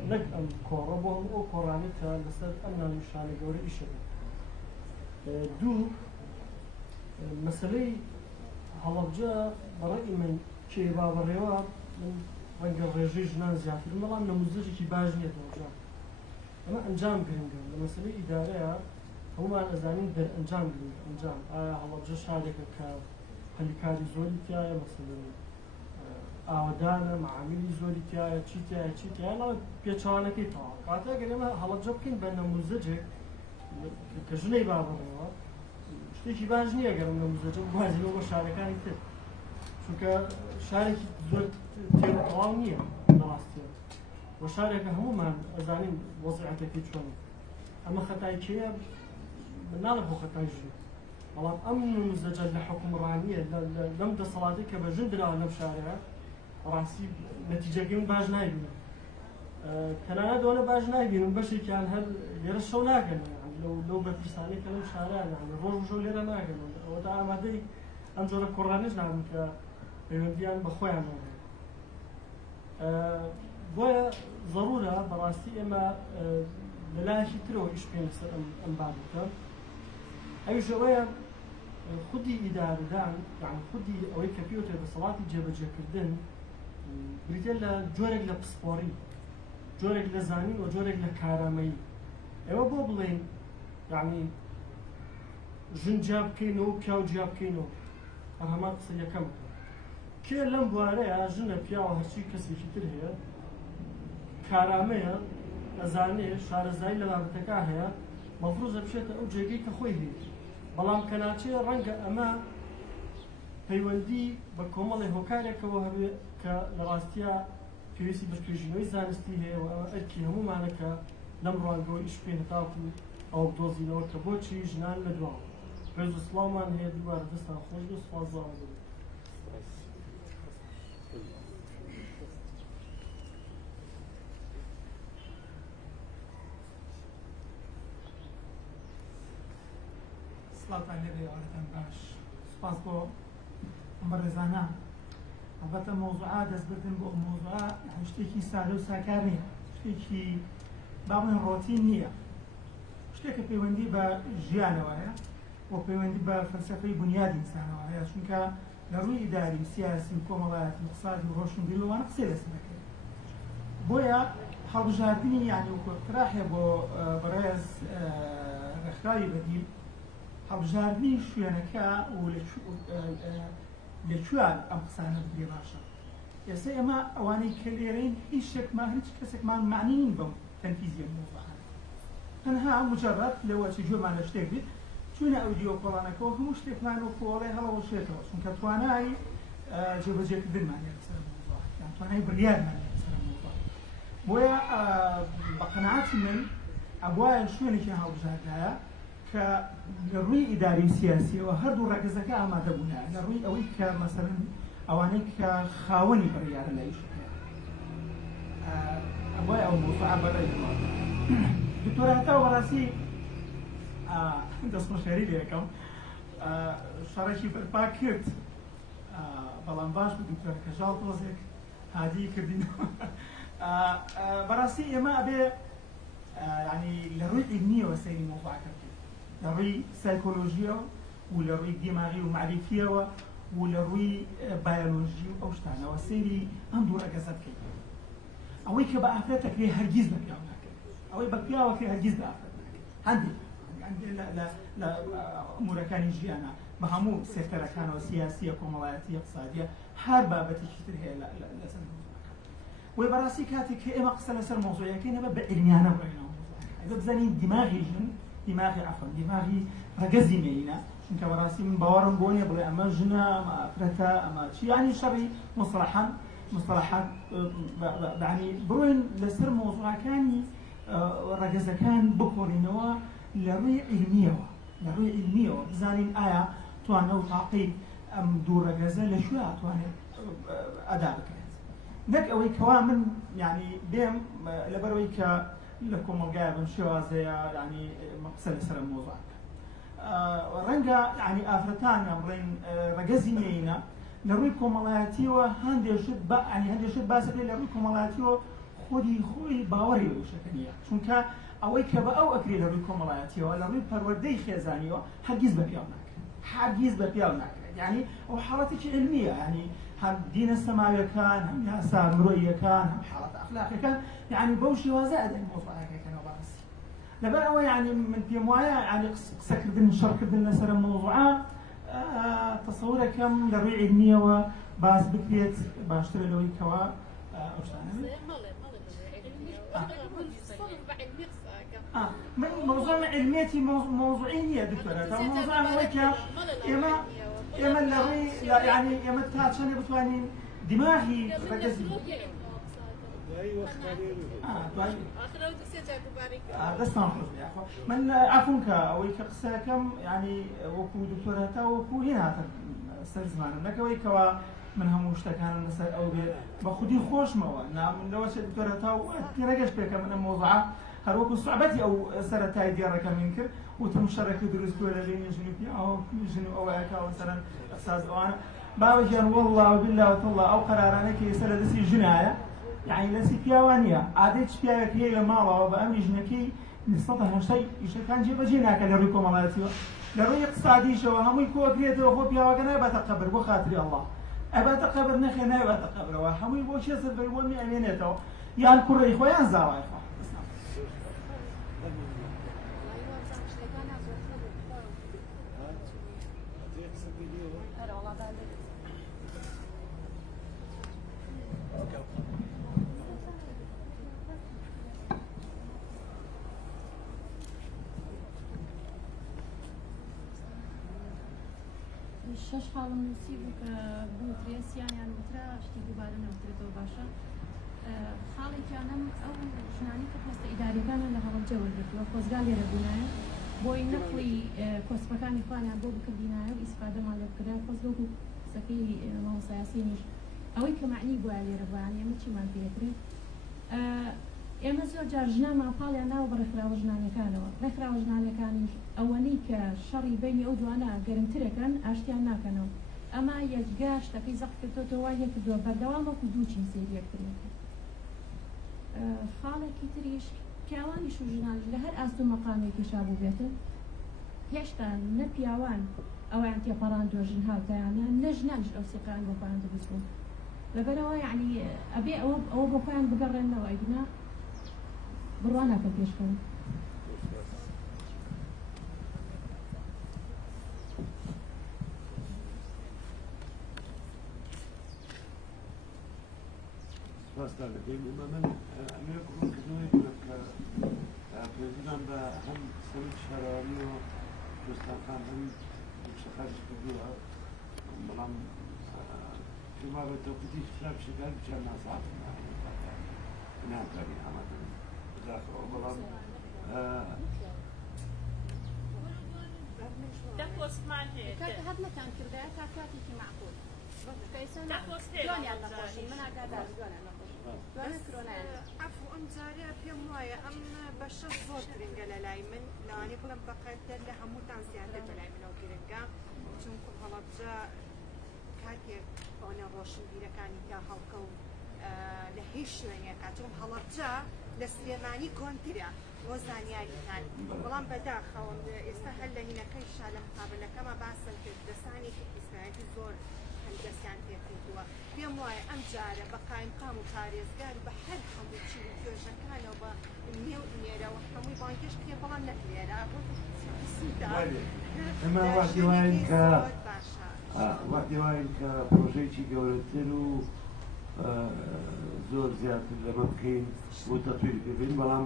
نەک ئەم کۆڕە بۆ هەموو ئەو کۆڕانێت کە لەسەر ئەم ناونیشانە گەورە ئیشەکە دوو مەسەلەی هەڵەبجە بەڕێی من کێ بابڕێوە من ڕەنگە ڕێژەی ژنان زیاتر بەڵام نەموزەجێکی باش نییە دەوجان ئەمە ئەنجام گرنگە لە مەسەلەی ئیدارەیە هەمومان ئەزانین دەرئەنجام گرنگ ئەنجام ئایا هەڵەبجە شارێکە کە هەلیکاری زۆری تایە مەسەلەی ئاوەدانە معامیلی زۆری تایە چی تایە چی تایە ناوە پێچوانەکەی تەواو کاتێک ئەگەر ئێمە هەڵەبجە بکەین بە نەموزەجێک کە ژنەی بابڕێوە شتێکی باش نییە گەرم نەموزەجە بوازینەوە بۆ شارەکانی تر چونکە شارێکی زۆر تێڕەواو نییە بەڕاستیە بۆ شارێکە هەمومان ئەزانین وەزعەتەکەی چۆنە ئەمە خەتای کێیە من ناڵێم بۆ خەتای ژن بەڵام ئەم نەموزەجە لە حکومڕانیە لەم دەسەڵاتەی کە بە ژن دراوە لەم شارەیە ڕاستی نەتیجەکەی من باش نایبینم تەنانەت ئەوە باش نایبینم بەشێکیان هەر لێرە شەو ناکەن لەو بەرپرسانەی کە لەم شارەیان ڕۆژ و شەو لێرە ناکەن ئەوە تا ئامادەی ئەم جۆرە کوڕانیش نابن کە پەیوەندیان بە خۆیان نەبێت بۆیە ضرورە بەڕاستی ئێمە لە لایەکی ترەوە ئیش بکەین لەسەر ئەم بابەتە ئەویش ئەوەیە خودی ئیدارەدان یعنی خودی ئەوەی کە پێوتێ دەسەڵاتی جێبەجێکردن بریتێ لە جۆرێک لە پسپۆڕی جۆرێک لە زانین و جۆرێک لە کارامەیی ئێوە بۆ بڵێن یعنی ژن جیا بکەینەوە پیاو جیا بکەینەوە هەمان قسە یەکەمە کێ لەم بوارەیە ژنە پیاوە هەرچی کەسێکی تر هەیە کارامەیە ئەزانێ شارەزایی لە بابەتەکە هەیە مەفروضە بشێتە ئەو جێگەی کە خۆی هەیە بەڵام کە ناچێ ڕەنگە ئەمە پەیوەندی بە کۆمەڵی هۆکارێکەوە هەبێ کە لە ڕاستیە پێویستی بە توێژینەوەی زانستی هەیە و ئەمە ئەرکی هەمومانەکە لەم ڕوانگەوە ئیش پێ هەتاکو ئەو بدۆزینەوە کە بۆچی ژنان لە دواوە ڕێز و سڵاومان هەیە دووبارە دەستان خۆش بێ سوپاسداوە بێت سڵاتان لێبێ ئەوەتان باش سپاس بۆ ئەم بەڕێزانە ئەلبەتە مۆزوعا دەستبردن بۆ مۆزوعا شتێکی سادە و ساکار نییە شتێکی با بڵێن ڕۆتین نییە شتێکە پەیوەندی بە ژیانەوەیە بۆ پەیوەندی بە فەلسەفەی بنیادی ئینسانەوە هەیە چونکە لە ڕووی ئیداری سیاسی و کۆمەڵایەتی اقتصادی و ڕۆشنبیر لەوانە قسەی لەسەر دەکرێت بۆیە هەڵبژاردننی یعنی وەکوەکراحێ بۆ بەڕێز ڕێکخراوی بەدیل هەڵبژاردننی شوێنەکە و لەکوێن ئەم قسانە بێ باشە ئێستا ئێمە ئەوانەی کە لێرەین هیچ شێکمان هیچ کەسێکمان معنی نین بەم تەنفیزیە مۆزوعە تەنها مجرد لەوە چ جۆمان لە شتێک بێت چونە ئەودیۆ کۆڵانەکەەوە هەموو شتێکمان و کۆڵێ هەڵەوەشێتەوە چونکە توانای جێبەجێکردنمانێت لەسەر مۆزوع یان توانای بڕیارمانێت لەسەر مۆزوع بۆیە بە قەناعەتی من ئەوایە شوێنێکی هەڵبژاردایە کە لە ڕووی ئیداری و سیاسیەوە هەردوو ڕێگەزەکە ئامادە بوونە لە ڕووی ئەوەی کە مەسەرن ئەوانەی کە خاوەنی بڕیارە لە ئیشەکە ئەوای ئەو مۆزوعە بەڕێوە دکتۆر هەتاو بەڕاستی دەستمە خێری لێ یەکەم شەڕێکی بەرپا کرد بەڵام باش بوو دکتۆر کەژاڵ تۆزێک هادی کردینەوە بەڕاستی ئێمە ئەبێ ینی لە ڕووی علمیەوە سەیری مۆزوعەکە بکەین لە ڕووی سایکۆلۆژیەوە و لە ڕووی دیماغی و معریفیەوە و لە ڕووی بایۆلۆژی و ئەو شتانەوە سەیری ئەم دوو ڕێگەزە بکەین ئەوەی کە بە ئافرەتەکرێ هەرگیز بە پیاو ناکرێت ئەوەی بە پیاوەکرێ هەرگیز بە ئافرەت ناکرێت هەندێک لە ئەمورەکانی ژیانە بە هەموو سێکتەرەکانەوە سیاسیە کۆمەڵایەتی اقتصادیە هەر بابەتێکی تر هەیە لەسەر مۆزوعەکە وی بەڕاستی کاتێک کە ئێمە قسە لەسەر مۆزوعەکەین ئەمە بە علمیانە بڕێنەوە مۆزوعەکە ئەگە بزانین دیماغی ژن دیماغی ڕەگەزی مێینە چونکە بەڕاستی من باوەڕم بۆ نییە بڵێ ئەمە ژنە ئەمە ئافرەتە ئەمە چی ینی شەڕی مصطلحات بەعنی بڕۆین لەسەر مۆزوعەکانی ڕەگەزەکان بکۆڕینەوە لە ڕووی علمیەوە بزانین ئایا توانە و تاقی ئەم دوو ڕەگەزە لە شوێ ئەتوانێت ئەدا بکرێت نەک ئەوەی کەوا من ینی بێم لەبەرەوەی کە لە کۆمەلگایە بم شێوازەیە ینی مەقسە لەسەر مۆزوعەکە ڕەنگە ینی ئافرەتان بڵێن ڕەگەزی نینە لە ڕووی کۆمەڵایەتیەوە هەندێشت باسەکەی لە ڕووی کۆمەڵایەتیەوە خۆی باوەڕی وشەکە نییە چونکە ئەوەی کە بە ئەو ئەکری لە ڕووی کۆمەڵایەتیەوە لە ڕووی پەروەردەی خێزانیەوە هەرگیز بە پیاو ناکرێت ینی ئەو حاڵەتێکی علمیە ینی هەم دینە سەماویەکان هەم یاسا مرۆییەکان هەم حاڵەت ئەخلاقیەکان ینی بەو شێوازە ئەدەین مۆزوعەکەکەنەوە باسی لەبەر ئەوە ینی من پێم وایە ینی قسەکردن شەڕکردن لەسەر مۆزوعە تەسەورەکەم لە ڕووی علمیەوە باس بکرێت باشترە لەوەی کەوا ئەو شتانە من موضوع علميتي موضوعي نية دكتورة موضوع أمريكا إما اللغوي يعني إما تاتشاني بتوانين دماغي ركزي دستان خوش يا أخو من عفونك ويك قساكم يعني وكو دكتورة تا وكو هنا سر زمان لك ويكوا من هموش تكان المسائل أو بخدي خوش موا نعم لو شيء دكتورة تا وترجش بك من الموضوع هروكو صعبتي أو سرتاي ديارك منكر وتمشرك دروس ولا لين شنو أو أكا مثلا أستاذ أنا باوجان والله وبالله وتالله أو قرارنا كي سردسي جناية يعني لسي بيوانية عادتش بيوك هي لمالا وبأمر جنكي نستطيع شيء كان جيب جيناك لريكم مالاتيو لروي اقتصادي شو هم يكون كريت وهو بيوك أنا بتقبر بخاطري الله أبى تقبر نخنا أبى تقبر وهم يبغى شيء صدق يبغى أمينته يعني كل إخوان زاوية شش حاڵم نووسی بوو کە بوترێسیانیان وترا شتی دووبارە نەوترێتەوە باشە خاڵێکیانم ئەو ژنانی کە پۆستە ئیداریەکانیان لە هەڵەبجە وەرگرتووە خۆزگا لێرە بوونایە بۆی نەقڵی کۆسپەکانی خۆیان بۆ بکردینایە و ئیسفادەمان لێ بکرا خۆزگە و قسەکەی مامۆستایاسینیش ئەوەی کە معنی بووە لێرە بووان ئێمە چیمان پێکرێت ئێمە زۆر جار ژنا ماپاڵیان ناوە بە ڕێکخراوە ژنانەکانەوە ڕێکخراوە ژنانەکانیش ئەوەنەی کە شەڕی بینی ئەو دوانە گەرمترەکەن ئاشتیان ناکەنەوە ئەما یەکگا شتەکەی زەق کردوتەوە وای کردووە بەردەوام وەکو دووچین سێری یەکترێت خاڵێکی تریش پیاوانی و ژنانش لە هەر ئاست و مەقامێکی شابوو بێتن هێشتا نە پیاوان ئەویان تێپەڕاندوە ژن هاوتایانە نە ژنانش ئەو سێقان بۆ خۆیان دروست بوون لەبەرەوە یعنی ئەبێ ئەوە بۆ خۆیان بگەڕێنەوە ئەیدنا بڕوان ناکەن پێشکەون سپاسدار دەکەین من ئەمێک ڕوونکردنەوەی کە پێویستمان بە هەم سەرۆک شارەوانی و کوێستانخان هەم شەخارج کردووە بەڵام پێما بێتەوە کردی خراپ شەکار بچیان ناساعتم ناکاری ئامادەن بداخەوە بەڵام دەپۆستمان هەیە کاتە هەر نەتان کردایە تا کاتێکی معقول جوانیان نەخۆشن من ئاگادار جوانیان نەخۆشن جوانە کرۆنایان عفو ئەم جارە پێم وایە ئەم بەشە زۆر گرنگە لە لای من لەوانێ بڵم بەقەدەر لە هەمووتان زیاتر بە لای منەوە گرنگە چونکە هەڵەبجە کاتێک بۆنە ڕۆشنبیرەکانی تا هەڵکە و لە هیچ شوێنێکە چون هەڵەبجە لە سلێمانی کۆنترە بۆ زانیاریتان بەڵام بەداخەوە ئێستا هەر لە هینەکەی شا لە مقابلەکەمە باسم کرد دەستانێکی ئیسرائیلی زۆر هەندەستیان پێکردووە پێم وایە ئەم جارە بە قایمقام و پارێزگار بە هەر هەموو چی و توێژەکانەوە بە نێو نێرەوە هەمووی بانکێش کرێ بەڵام نەکرێرە ئەمە وەختی وایە کە پرۆژەیەکی گەورەتر و زۆر زیاتر لەمە بکەین بۆ تەطویرکردن بەڵام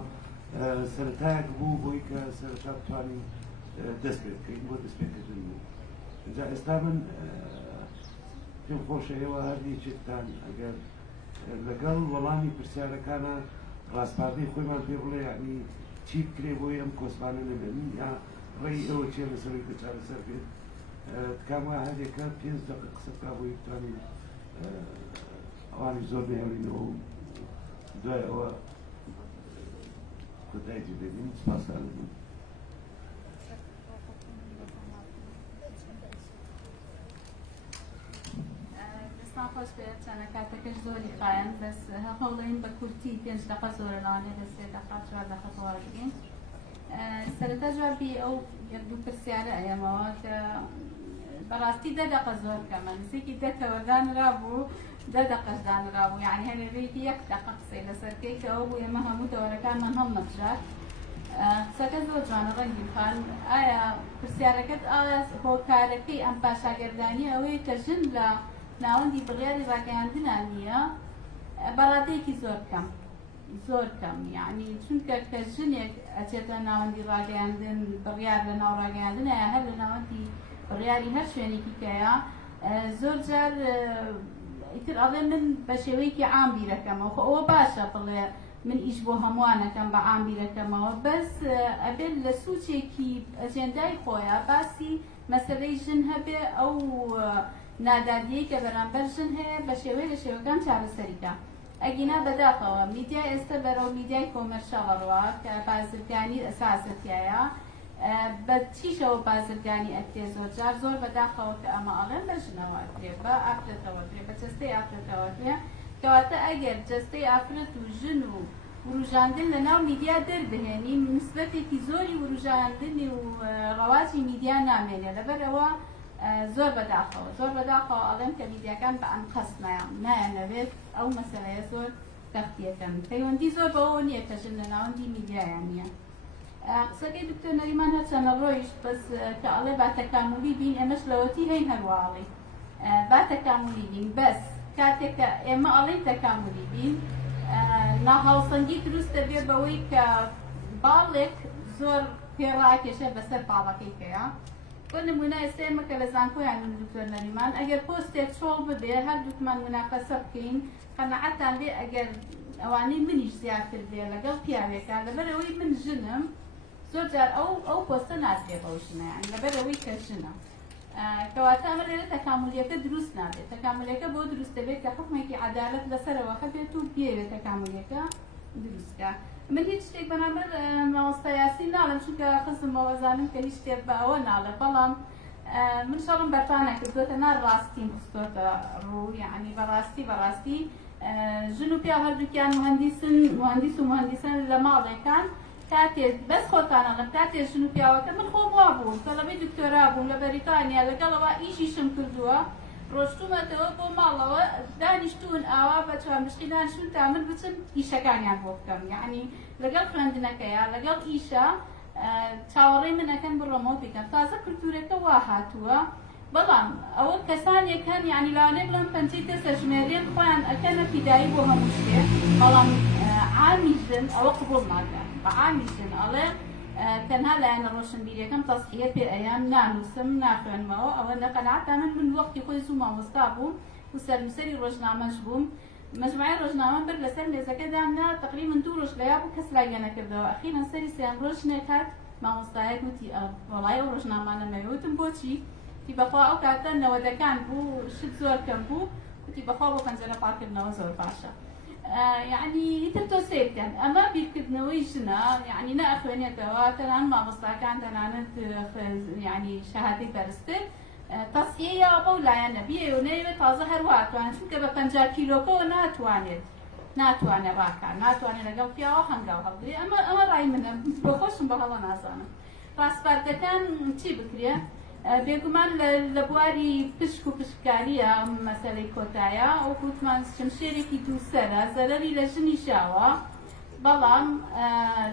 سەرەتایەک بوو بۆی کە سەرەتا بتوانین دەست پێ بکەین بۆ دەست پێکردن بوو. جا ئێستا من پێم خۆشە ئێوە هەر یەکێکتان ئەگەر لەگەڵ وەڵامی پرسیارەکانە ڕاستپاردەی خۆیمان پێ بڵێ یعنی چی بکرێ بۆی ئەم کۆسپانە نەبێنین یا ڕێی ئەوە چیە لەسەرەوەی کە چارەسەر بێت تکام وایە هەرێکە 5 دقیقە قسە بکا بۆی بتوانین ئەوانی زۆر نێڵینەوە و دوای ئەوە کۆتاییی بێنین. سپاسان بوو. دەستان خۆش بێت چەنە کاتەکەش زۆری خایەن بەس هەڵڵێن بە کورتی 5 دقە زۆرەوانێ لە 3 دقە 4 دقە تەواو بگەین. سەرەتا جوابی ئەو دوو پرسیارە ئەیەمەوە کە بەڕاستی 10 دقە زۆر کەمە نزیکی 10ەوە دانرابوو 10 دقەش دانرابوو یعنی هەنێرەیەکی 1 دقە قسەی لەسەرکەی کە ئەو بوو ئێمە هەموو دەوەرەکانمان هەڵنەبژات. قسەکە زۆر جوانە ڕەنگی خان ئایا پرسیارەکەت ئایا هۆکارەکەی ئەم پاشاگەردانی ئەوەیە کە ژن لە ناوەندی بڕیاری ڕاگەیاندنان نییە بەڕادەیەکی زۆر کەم یعنی چونکە کە ژنێک ئەچێتە ناوەندی ڕاگەیاندن بڕیار لە ناو ڕاگەیاندنە هەر لە ناوەندی بڕیاری هەر شوێنێکی کەیە زۆر جار ئیتر ئەڵێ من بە شێوەیەکی عام بیرەکەمەوە ئەوە باشە بڵێ من ئیش بۆ هەمووانەکەم بە عام بیرەکەمەوە بەس ئەبێت لە سوچێکی ئەجێندای خۆیە باسی مەسەلەی ژن هەبێ ئەو نادادیەی کە بەرامبەر ژن هەیە بە شێوەیە لە شێوەکان چارەسەریکە. ئەگینا بەداخەوە میدیای ئێستا بەرەو میدیای کۆمەرشەڵەڕوا کە بازرگانی ئەساسەتیایە بە چیشەوە بازرگانی ئەکرێ زۆر بەداخەوە کە ئەمە ئەڵێن بە ژنەوە ئەکرێ بە ئافرەتەوە کرێ بە جەستەی ئافرەتەوە کرێ کەواتە ئەگەر جەستەی ئافرەت و ژن و وروژاندن لە ناو میدیا دەردەهێنی نسبەتێکی زۆری وروژاندنی و ڕەواجی میدیا نامێنێ لەبەرەوە زۆر بەداخەوە ئەڵێن کە میدیاکان بە ئەم قەسمەیان نایەنەوێت ئەو مەسەلەیە زۆر تەختیەکەن پەیوەندی زۆر بەوە نییە کە ژن لە ناوەندی میدیایان نییە. قسەکەی دکتۆر نەریمان هەرچەنە ڕۆیش بەس کە ئەڵێ با تەکاملی بین ئێمەش لەوەتی هەین هەرواڵی با تەکاملی بین بەس کاتێک کە ئێمە ئەڵێ تەکاملی بین ناهاوسەنگی دروستە بێ بەوەی کە باڵێک زۆر پێڕاکێشە بەسەر باڵەکەی کەیە. بۆ نمونە ئێستا ئێمە کە لە زانکۆیان من دکتۆر نەریمان ئەگەر پۆستێک چۆڵ ببێ هەردووکمان مناقەسە بکەین قەنەعەتان لێ ئەگەر ئەوانەی منیش زیاتر بێ لەگەڵ پیاوێکە لەبەرەوەی من ژنم زۆر جار ئەو پۆستە ناترێ بەو ژنە یعنی لەبەرەوەی کە ژنە کەواتە ئەمە لێرە تەکاملیەکە دروست نابێت. تەکاملیەکە بۆ دروست دەبێت کە حکمێکی عەدالەت لەسەرەوە هەبێت و بێوێت تەکاملیەکە دروستکە. من هیچ شتێک بەرامبەر مامۆستا یاسین ناڵێم چونکە خزمەوە زانم کە هیچ شتێک بە ئەوە ناڵێ بەڵام من شەڵم بەرپان نەکردوتە ڕاستیم خستۆتە ڕوو یعنی بەڕاستی ژن و پیا هەردووکیان مهندیس و مهندیسن لە ماڵێکان کاتێک بەس خۆتانەڵم کاتێک ژن و پیاوەکە من خۆم وا بووم تەڵەبەی دکتۆرا بووم لە بەریتانیا لەگەڵەوە ئیشیشم کردووە ڕۆشتومەتەوە بۆ ماڵەوە دانیشتون ئاوا بە چوارمشقی دانیشتون تا من بچم ئیشەکانیان بۆ بکەم یعنی لەگەڵ خوێندنەکەیە لەگەڵ ئیشە چاوەڕێی من ئەکەن بڕۆمەوە بکەم تازە کولتورەکە وا هاتووە بەڵام ئەوە کەسانێک هەن یعنی لەوانەیە بڵێم 50 دەستە ژمێرێن خۆیان ئەکەنە فیدایی بۆ هەموو شتێک بەڵام عامی ژن ئەوە قبوڵ ناکەن بە عامی ژن ئەڵێ تەنها لایەنە ڕۆشنبیریەکەم تەسحیە پێ ئەیان نانووسم ناخوێنمەوە ئەوە لەقەناعەتە من وەختی خۆی زوو مامۆستا بووم و سەرنووسەری ڕۆژنامەش بووم مەجموعەی ڕۆژنامە بەر لەسەر مێزەکەدامنا تقریباً 2 ڕۆژ لەیا بوو کەس لای نەکردەوە ئەخیرەن سەری سێم ڕۆژ نێکات مامۆستایەک وتی وەڵای ئەو ڕۆژنامانەمەوێ وتم بۆچی وتی بەخوا ئەو کاتە نەوەدەکان بوو شت زۆر کەم بوو وتی بەخوا بۆ پەنجەرە پاکردنەوە زۆر باشە. یعنی ئیتر تۆ سێ بکەن ئەمە بیرکردنەوەی ژنە یعنی نەئەخوێنێتەوە تەنان مامۆستاکان تەنانەت یعنی شەهادەی بەرزتر تەسحیە بەو لایەنە بیێ و نەیوێت تازە هەروە توانێت چونکە بە 50 کیلۆکەوە ناتوانێت ڕاکە ناتوانێت لەگەڵ پیاوە هەنگاو هەڵگرێ ئەمە ڕای منە بۆ خۆشم بە هەڵە نازانم. ڕاستپاردەکان چی بکرێ؟ بێگومان لە بواری پشک و پشکاریە مەسەلەی کۆتایە ئەو گوتمان شمشێرێکی دووسەرە زەرەری لە ژنی شاوە بەڵام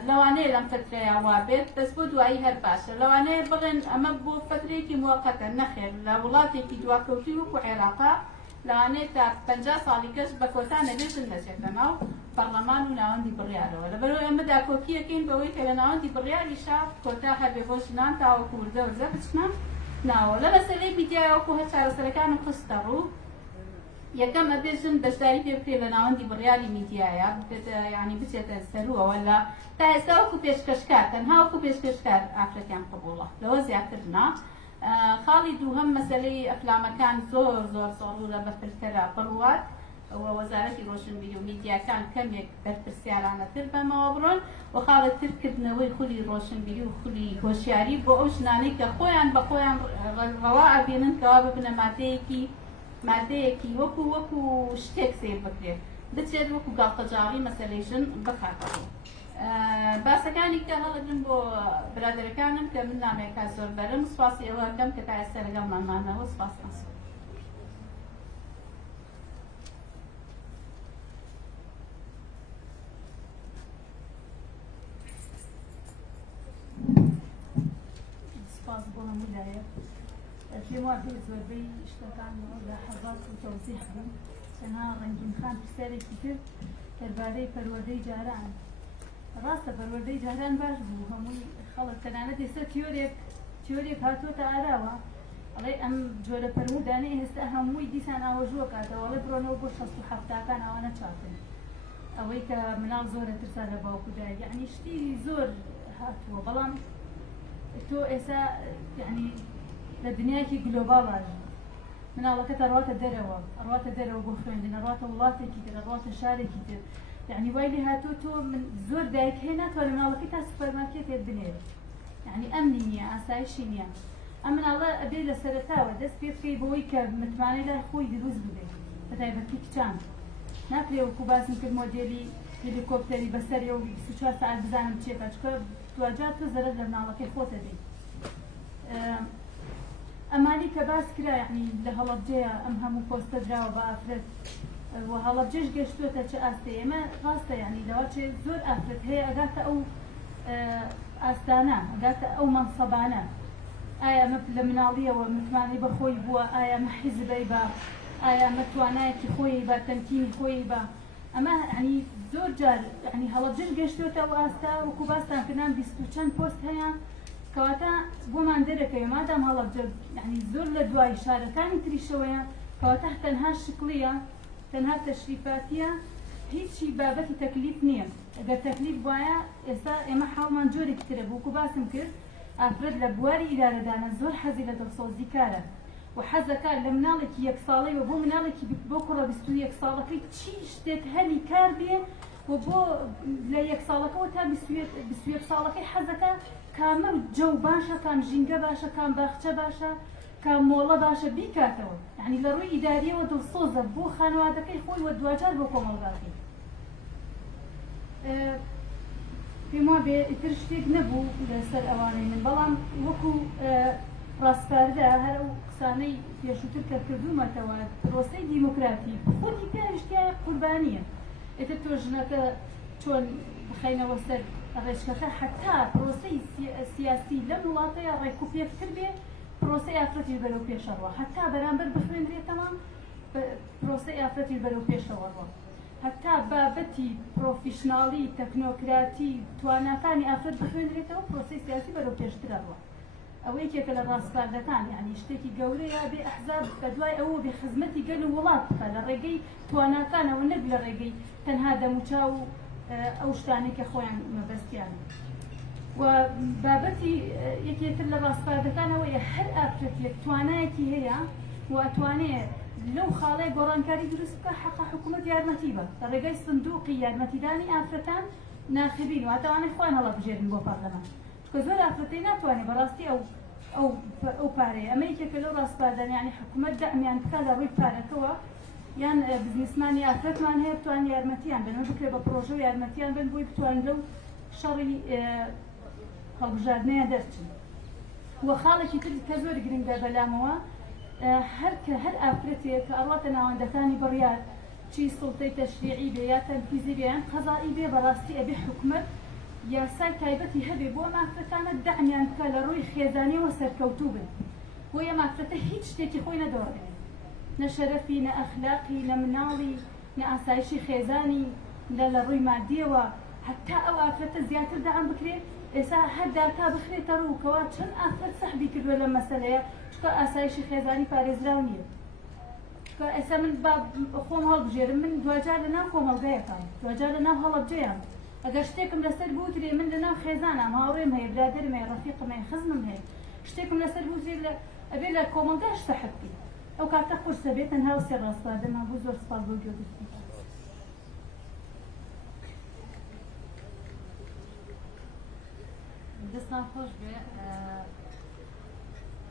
لەوانەیە لەم فترەیە وا بێت دەست بۆ دوایی هەر باشە لەوانەیە بڵێن ئەمە بۆ فترەیەکی موقەتە نەخێر لە وڵاتێکی دواکەوتی وەکو عێراقا لەوانەیە تا 50 ساڵی کەس بە کۆتانە بێژن دەچێتە ناو پەرلەمان و ناوەندی بڕیارەوە لەبەرەوەی ئەمە داکۆکیەکەین بەوەی کە لە ناوەندی بڕیاری شار کۆتا هەبێ بۆ ژنان تاوەکو وردە وردە بچنان ناوە لە مەسەلەی میدیایەوەکو هەر چارەسەرەکانم خستە ڕوو یەکەم ئەبێژن بەشداری پێ بکرێت لە ناوەندی بڕیاری میدیایە یعنی بچێتە سەروەوە لە تا ئێستا وەکو پێشکەشکار تەنها وەکو پێشکەشکار ئافرەتیان قبوڵە لەوە زیاتر نا خاڵی دووهەم مەسەلەی ئەفلامەکان زۆر زۆر سۆڕوورە بە فلتەرە بڕوات ئەوە وەزارەتی ڕۆشنبیری و میدیاکان کەمێک بەرپرسیارانەتر بەمەوە بڕۆن و خاڵە ترکردنەوەی خولی ڕۆشنبیری و خولی هۆشیاری بۆ ئەو ژنانەی کە خۆیان بە خۆیان ڕەوا ئەبێنن کەوا ببنە مادەیەکی وەکو شتێک سێ بکرێت دەچێت وەکو گاڵتەجاڕی مەسەلەیشن بخاتەوە باسەکانی کە هەڵەدن بۆ برادەرەکانم کە من نامێکا زۆر بەرم سواسی ئەوە ئەەکەم کە تا ئێستا لەگەڵمانمانەوە سپاس ناسۆ سپاس بۆ هەموو لایەک پێم وا بێ زۆربەی شتەکانەوە لە حەزات و تەوزیح بوون تەنها ڕەنگین خان پرسیارێکی کرد دەربارەی پەروەردەی جاران ڕاستە پەروەردەی جاران باش بوو هەمووی خەڵک تەنانەت ئێستا تیۆرێک هاتووەتە ئاراوە ئەڵێ ئەم جۆرە پەروەردانەی ئێستا هەمووی دیسان ئاوەژووە کاتەوە ئەڵێ بڕۆنەوە بۆ 67کان ئەوانە چاکن ئەوەی کە مناڵ زۆرە ترسا لە باوکودای یعنی شتی زۆر هاتووە بەڵام تۆ ئێستا یعنی لە دنیایکی گلۆباڵ مناڵەکەت ئەڕواتە دەرەوە بۆ خوێندن ئەڕواتە وڵاتێکی تر ئەڕواتە شارێکی تر یعنی وای لێ هاتووە تۆ من زۆر دایک هەیە ناتوانێت مناڵەکەی تا سوپەرمارکێتێت بنێت یعنی ئەمنی نییە ئاسایشی نییە ئەم مناڵە ئەبێ لە سەرەتاوە دەست پێ بکەی بەوەی کە متمانەی لای خۆی دروست ببێت بەتایبەتی کچان ناکرێ وەکو باسم کرد مۆدێلی هێلیکۆپتەری بەسەرێ و 24 ساعت بزانم چێکە چکە دوجار تۆ زەرەر لە مناڵەکەی خۆتە دەیت ئەمانی کە باس کرا یعنی لە هەڵەبجەیە ئەم هەموو پۆستە دراوە بە ئافرەت و هەڵەبجەش گەشتووەتە چه ئاستەیە ئێمە ڕاستە یعنی لەوە چێ زۆر ئافرەت هەیە ئەگاتە ئەو ئاستانە ئەگاتە ئەو مەنسەبانە ئایا ئەمە لە مناڵیەوە متمانی بە خۆی بووە ئایا ئەمە حیزبەی بە ئایا ئەمە توانایەکی خۆی بە تەمکینی خۆی بە ئەمە ینی زۆر جار ینی هەڵەبجەش گەشتووەتە ئەو ئاستا وەکو باستان کردان 20 و چەند پۆست هەیە کەواتە بۆمان دەرەکەوێ مادام هەڵەبجە ینی زۆر لە دوای شارەکانی تریشەوەیە کەواتە تەنها شکلیە تەنها تەشریفاتیە هیچی بابەتی تەکلیف نییە ئەگەر تەکلیف وایە ئێستا ئێمە حاڵمان جۆرێکی ترە بووکو باسم کرد ئافرەت لە بواری ئیدارەدانە زۆر حەزی لە دڵسۆزی کارە و حەزەکە لە مناڵێکی یەک ساڵەی و بۆ مناڵێکی بۆ کوڕە 21 ساڵەکەی چی شتێک هەلی کار بێ و بۆ لە یەک ساڵەکەەوە تا 21 ساڵەکەی حەزەکە کامە جەو باشە کام ژینگە باشە کام باخچە باشە کام مۆڵە باشە بیکاتەوە یعنی لە ڕووی ئیداریەوە دڵسۆزە بۆ خانەوادەکەی خۆی وە دوجار بۆ کۆمەڵگاکەی پێم وا بێ ئیتر شتێک نەبوو لەسەر ئەوانەی من بەڵام وەکو ڕاستپاردە هەر ئەو قسانەی پێشووتر کە کردومەتەوە پرۆسەی دیموکراتی خۆی پێشتیایە قوربانیە ئێتر تۆ ژنەکە چۆن بخەینەوە سەر ڕێچکەکە حتا پرۆسەی سیاسی لەم وڵاتەیە ڕێکوپێکتر بێ پرۆسەی ئافرەتی بەرەو پێشەڕوە حتا بەرامبەر بخوێنرێتەوە پرۆسەی ئافرەتی بەرەو پێشەوەڕوە حتا بابەتی پرۆفیشناڵی تەکنۆکراتی تواناکانی ئافرەت بخوێنرێتەوە پرۆسەی سیاسی بەرەو پێشترەوە ئەوەی کێکە لە ڕاستپاردەکان یعنی شتێکی گەورەیە بێ ئەحزاب بە دوای ئەوە بێ خزمەتی گەل و وڵات بکە لە ڕێگەی تواناکانەوە نەک لە ڕێگەی تەنها دەموچاو و ئەو شتانەی کە خۆیان مەبەستیان و بابەتی یەکێتر لە ڕاستپاردەکانەوەیە هەر ئافرەتێک توانایەکی هەیە و ئەتوانێت لەو خاڵەی گۆڕانکاری دروست بکە حەقا حکوومەت یارمەتی بە لە ڕێگەی سندوقی یارمەتیدانی ئافرەتان ناخبین و ئەتوانێت خۆیان هەڵەبژێرن بۆ پەرلەمان چکە زۆر ئافرەتەی ناتوانێت بەڕاستی ئەو پارەیە ئەمە یەکێکە لەو ڕاستپاردان یعنی حکوومەت دەعمیان بکە لە ڕووی پارەکەوە یان بزنسمانی ئافرەتمان هەیە بتوان یارمەتیان بن بکرێ بە پرۆژە و یارمەتیان بن بۆی بتوان لەو شەڕی هەڵبژاردنەیە دەرچن وە خاڵێکی تر کە زۆر گرنگە بەلامەوە هەر ئافرەتێک کە ئەڕاتە ناوەندەکانی بڕیار چی سڵتەی تەشریعی بێ یا تەنفیزی بێ یان قەزائی بێ بەڕاستی ئەبێ حکوومەت یاسای تایبەتی هەبێ بۆ ئەم ئافرەتانە دەعمیان بکە لە ڕووی خێزانیەوە سەرکەوتوو بن بۆ ئەم ئافرەتە هیچ شتێکی خۆی نەدەوەێت نە شەرەفی نە ئەخلاقی نە مناڵی نە ئاسایشی خێزانی لە ڕووی مادیەوە حتا ئەو ئافرەتە زیاتر داعام بکرێت ئێستا هەر داتا بخرێتە ڕووکەوە چەند ئافرەت سەحبی کردووە لە مەسەلەیە چکە ئاسایشی خێزانی پارێزراو نییە ئێستا من خۆم هەڵبژێرم من دوجار لە ناو کۆمەڵگایەکان دوجار لە ناو هەڵەبجەیان ئەگەر شتێکم لەسەر بوترێ من لە ناو خێزانم هاوڕێم هەیە برادرم هەیە ڕەفیقم هەیە خزمم هەیە شتێکم لەسەر بوترێ ئەبێ لە کۆمەڵگاش سەحبی ئەو کاتە قورسە بێت تەنها و سێ ڕاستادەما بوو زۆر سپاس بۆ گوێگرتن دەستان خۆش بێ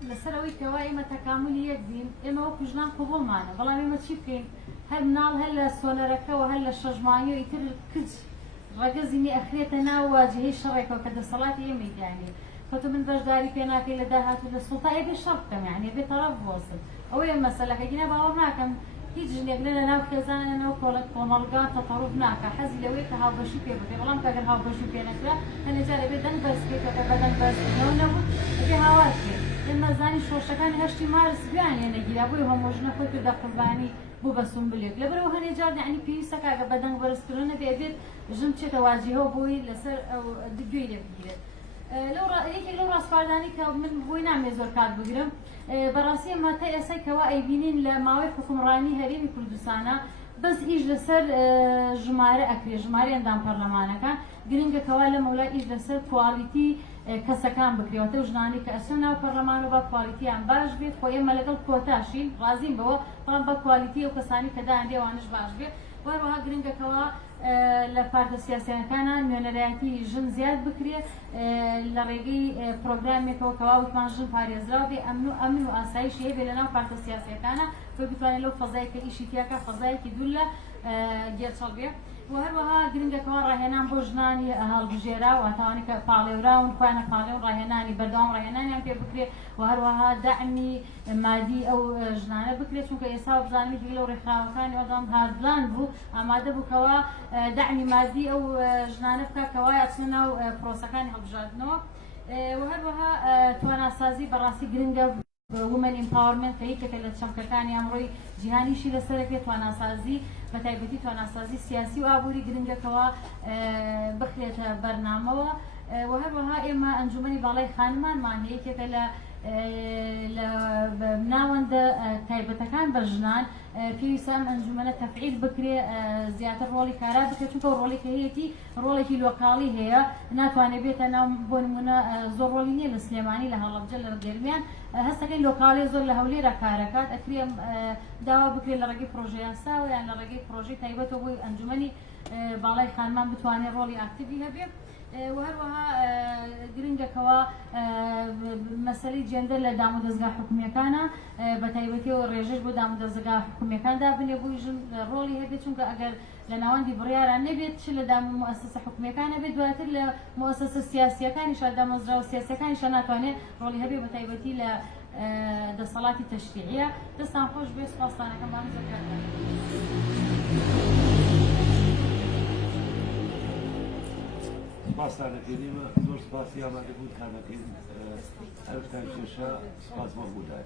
لەسەرەوەی کەوا ئێمە تەکاملی یەک بین ئێمە وەکو ژنان قوبوڵمانە بەڵام ئێمە چی بکەین هەر مناڵ هەر لە سۆلەرەکەەوە هەر لە شەژمانی و ئیتر کچ ڕەگەزینی ئەخرێتە ناو واجهەی شەڕێکەوە کە دەسەڵاتی ئێمەی دایانێ خۆتو من بەشداری پێ ناکەی لە داهاتوو لە سوڵتا ئێبێ شەڕ بکەم یعنی بێ تەڕەف بوەسم ئەوەیە مەسەلەکە گینە باوەڕ ناکەم هیچ ژنێک لە ناو خێزانە لەناو کۆمەڵگا تەتەڕوف ناکە حەزی لەوەی کە هاوبەشی پێ بکەی بەڵام کەگەر هاوبەشی پێ نەکرا هەندێک جار ئەبێ دەنگ بەرزکەی کە بەدەنگ بەرزکردنەوە نەبوو ئەبێ هاوار بکەیت ئێمە زانی شۆشەکانی هەشتی مارس گویانێ نەگیرا بۆی هەموو ژنە خۆی کردە قوربانی بوو بە سومبلێک لەبەرەوە هەندێک جار یعنی پێویستە کاگە بەدەنگ بەرزکردن نەبێ ئەبێت ژن بچێتە واجهەوە بۆی لەسەر گوێی لێ بگیرێت یەکێک لەو ڕاستپاردانی کە من بۆی نامێ زۆر کات بگرم بەڕاستی ئەمە تا ئێسای کەوا ئەیبینین لە ماوەی حکومڕانی هەرێمی کوردستانە بەس ئیش لەسەر ژمارە ئەکرێ ژمارە ئەندام پەرلەمانەکان گرنگەکەوا لە مەولا ئیش لەسەر کوالیتی کەسەکان بکرێتە و ژنانی کە ئەسن ناو پەرلەمان و بە کوالیتیان باش بێت خۆ ئێمە لەگەڵ کۆتاشین ڕازیم بەوە بەڵام بە کوالیتی ئەو کەسانی کە دایان دێوانش باش بێت وەروەها گرنگەکەوە لە پارتە سیاسیەکانە نوێنەرایەتی ژن زیاد بکرێت لە ڕێگەی پرۆگرامێکەوە کەوا بتوان ژن پارێزراو بێ ئەمن و ئاسایشی هەبێ لەناو پارتە سیاسیەکانە بۆ بتوانێت لەو فەزای کە ئیشی تیاکە فەزایەکی دوور لە گێچەڵ بێ و هەروەها گرنگەکەوە ڕاهێنان بۆ ژنانی هەڵبژێرا و ئەتوانی کە پاڵێوراون خوانە پاڵێون ڕاهێنانی بەردەوام ڕاهێنانیان پێ بکرێت و هەروەها داعمی مادی ئەو ژنانە بکرێت چونکە ئێستا بزانانی دوی لەو ڕێکخراوەکانی ئەودام هاردلان بوو ئامادە بووکەوە داعمی مادی ئەو ژنانە بکاتەوە ئەچنە ناو پرۆسەکانی هەڵبژاردنەوە و هەروەها تواناسازی بەڕاستی گرنگە ومن ئیمپاوەرمنت کە یەکێکە لە چەمکەکانی ئەمڕۆی جیهانیشی لەسەرەکێت تواناسازی بە تایبەتی تواناسازی سیاسی و ئابووری گرنگەکەوە بخرێتە بەرنامەوە و هەروەها ئێمە ئەنجومەنی باڵای خانمانمان هەیە یەکێکە لە ناوەندە تایبەتەکان بە ژنان پێویستە ئەم ئەنجومەنە تەفعیل بکرێ زیاتر ڕۆڵی کارا بکرێت چونکە ڕۆڵێکی هەیەی ڕۆڵێکی لۆکاڵی هەیە ناتوانێت بێتە ناو بۆ نمونە زۆر ڕۆڵی نییە لە سلێمانی لە هەڵەبجە لە گەرمیان هەستەکەی لۆکاڵی زۆر لە هەولێرە کارەکات ئەکرێ داوا بکرێت لە ڕێگەی پرۆژەی یاساوە یان لە ڕێگەی پرۆژەی تایبەتەوە بۆی ئەنجومەنی باڵای خانمان بتوانێت ڕۆڵی ئاکتیڤی هەبێت و هەروەها گرنگەکەوە مەسەلەی جێندەر لە دام و دەستگا حکومیەکانە بە تایبەتی و ڕێژەش بۆ دام و دەستگا حکومیەکاندا بنێ بووی ژن ڕۆڵی هەبێت چونکە ئەگەر لە ناوەندی بڕیاران نەبێت چ لە دام و مؤسسە حکومیەکانە بێت دواتر لە مؤسسە سیاسیەکانیشە دامەزراوە سیاسیەکانیشە ناتوانێت ڕۆڵی هەبێت بە تایبەتی لە دەسەڵاتی تەشریعیە دەستان خۆش بێ سوپاسدانەکەمان زۆر سپاسدان دەکەینمە زۆر سپاسی ئامادە بوو کامەکەین ئەوشتان کێشە سپاس بۆ بوودای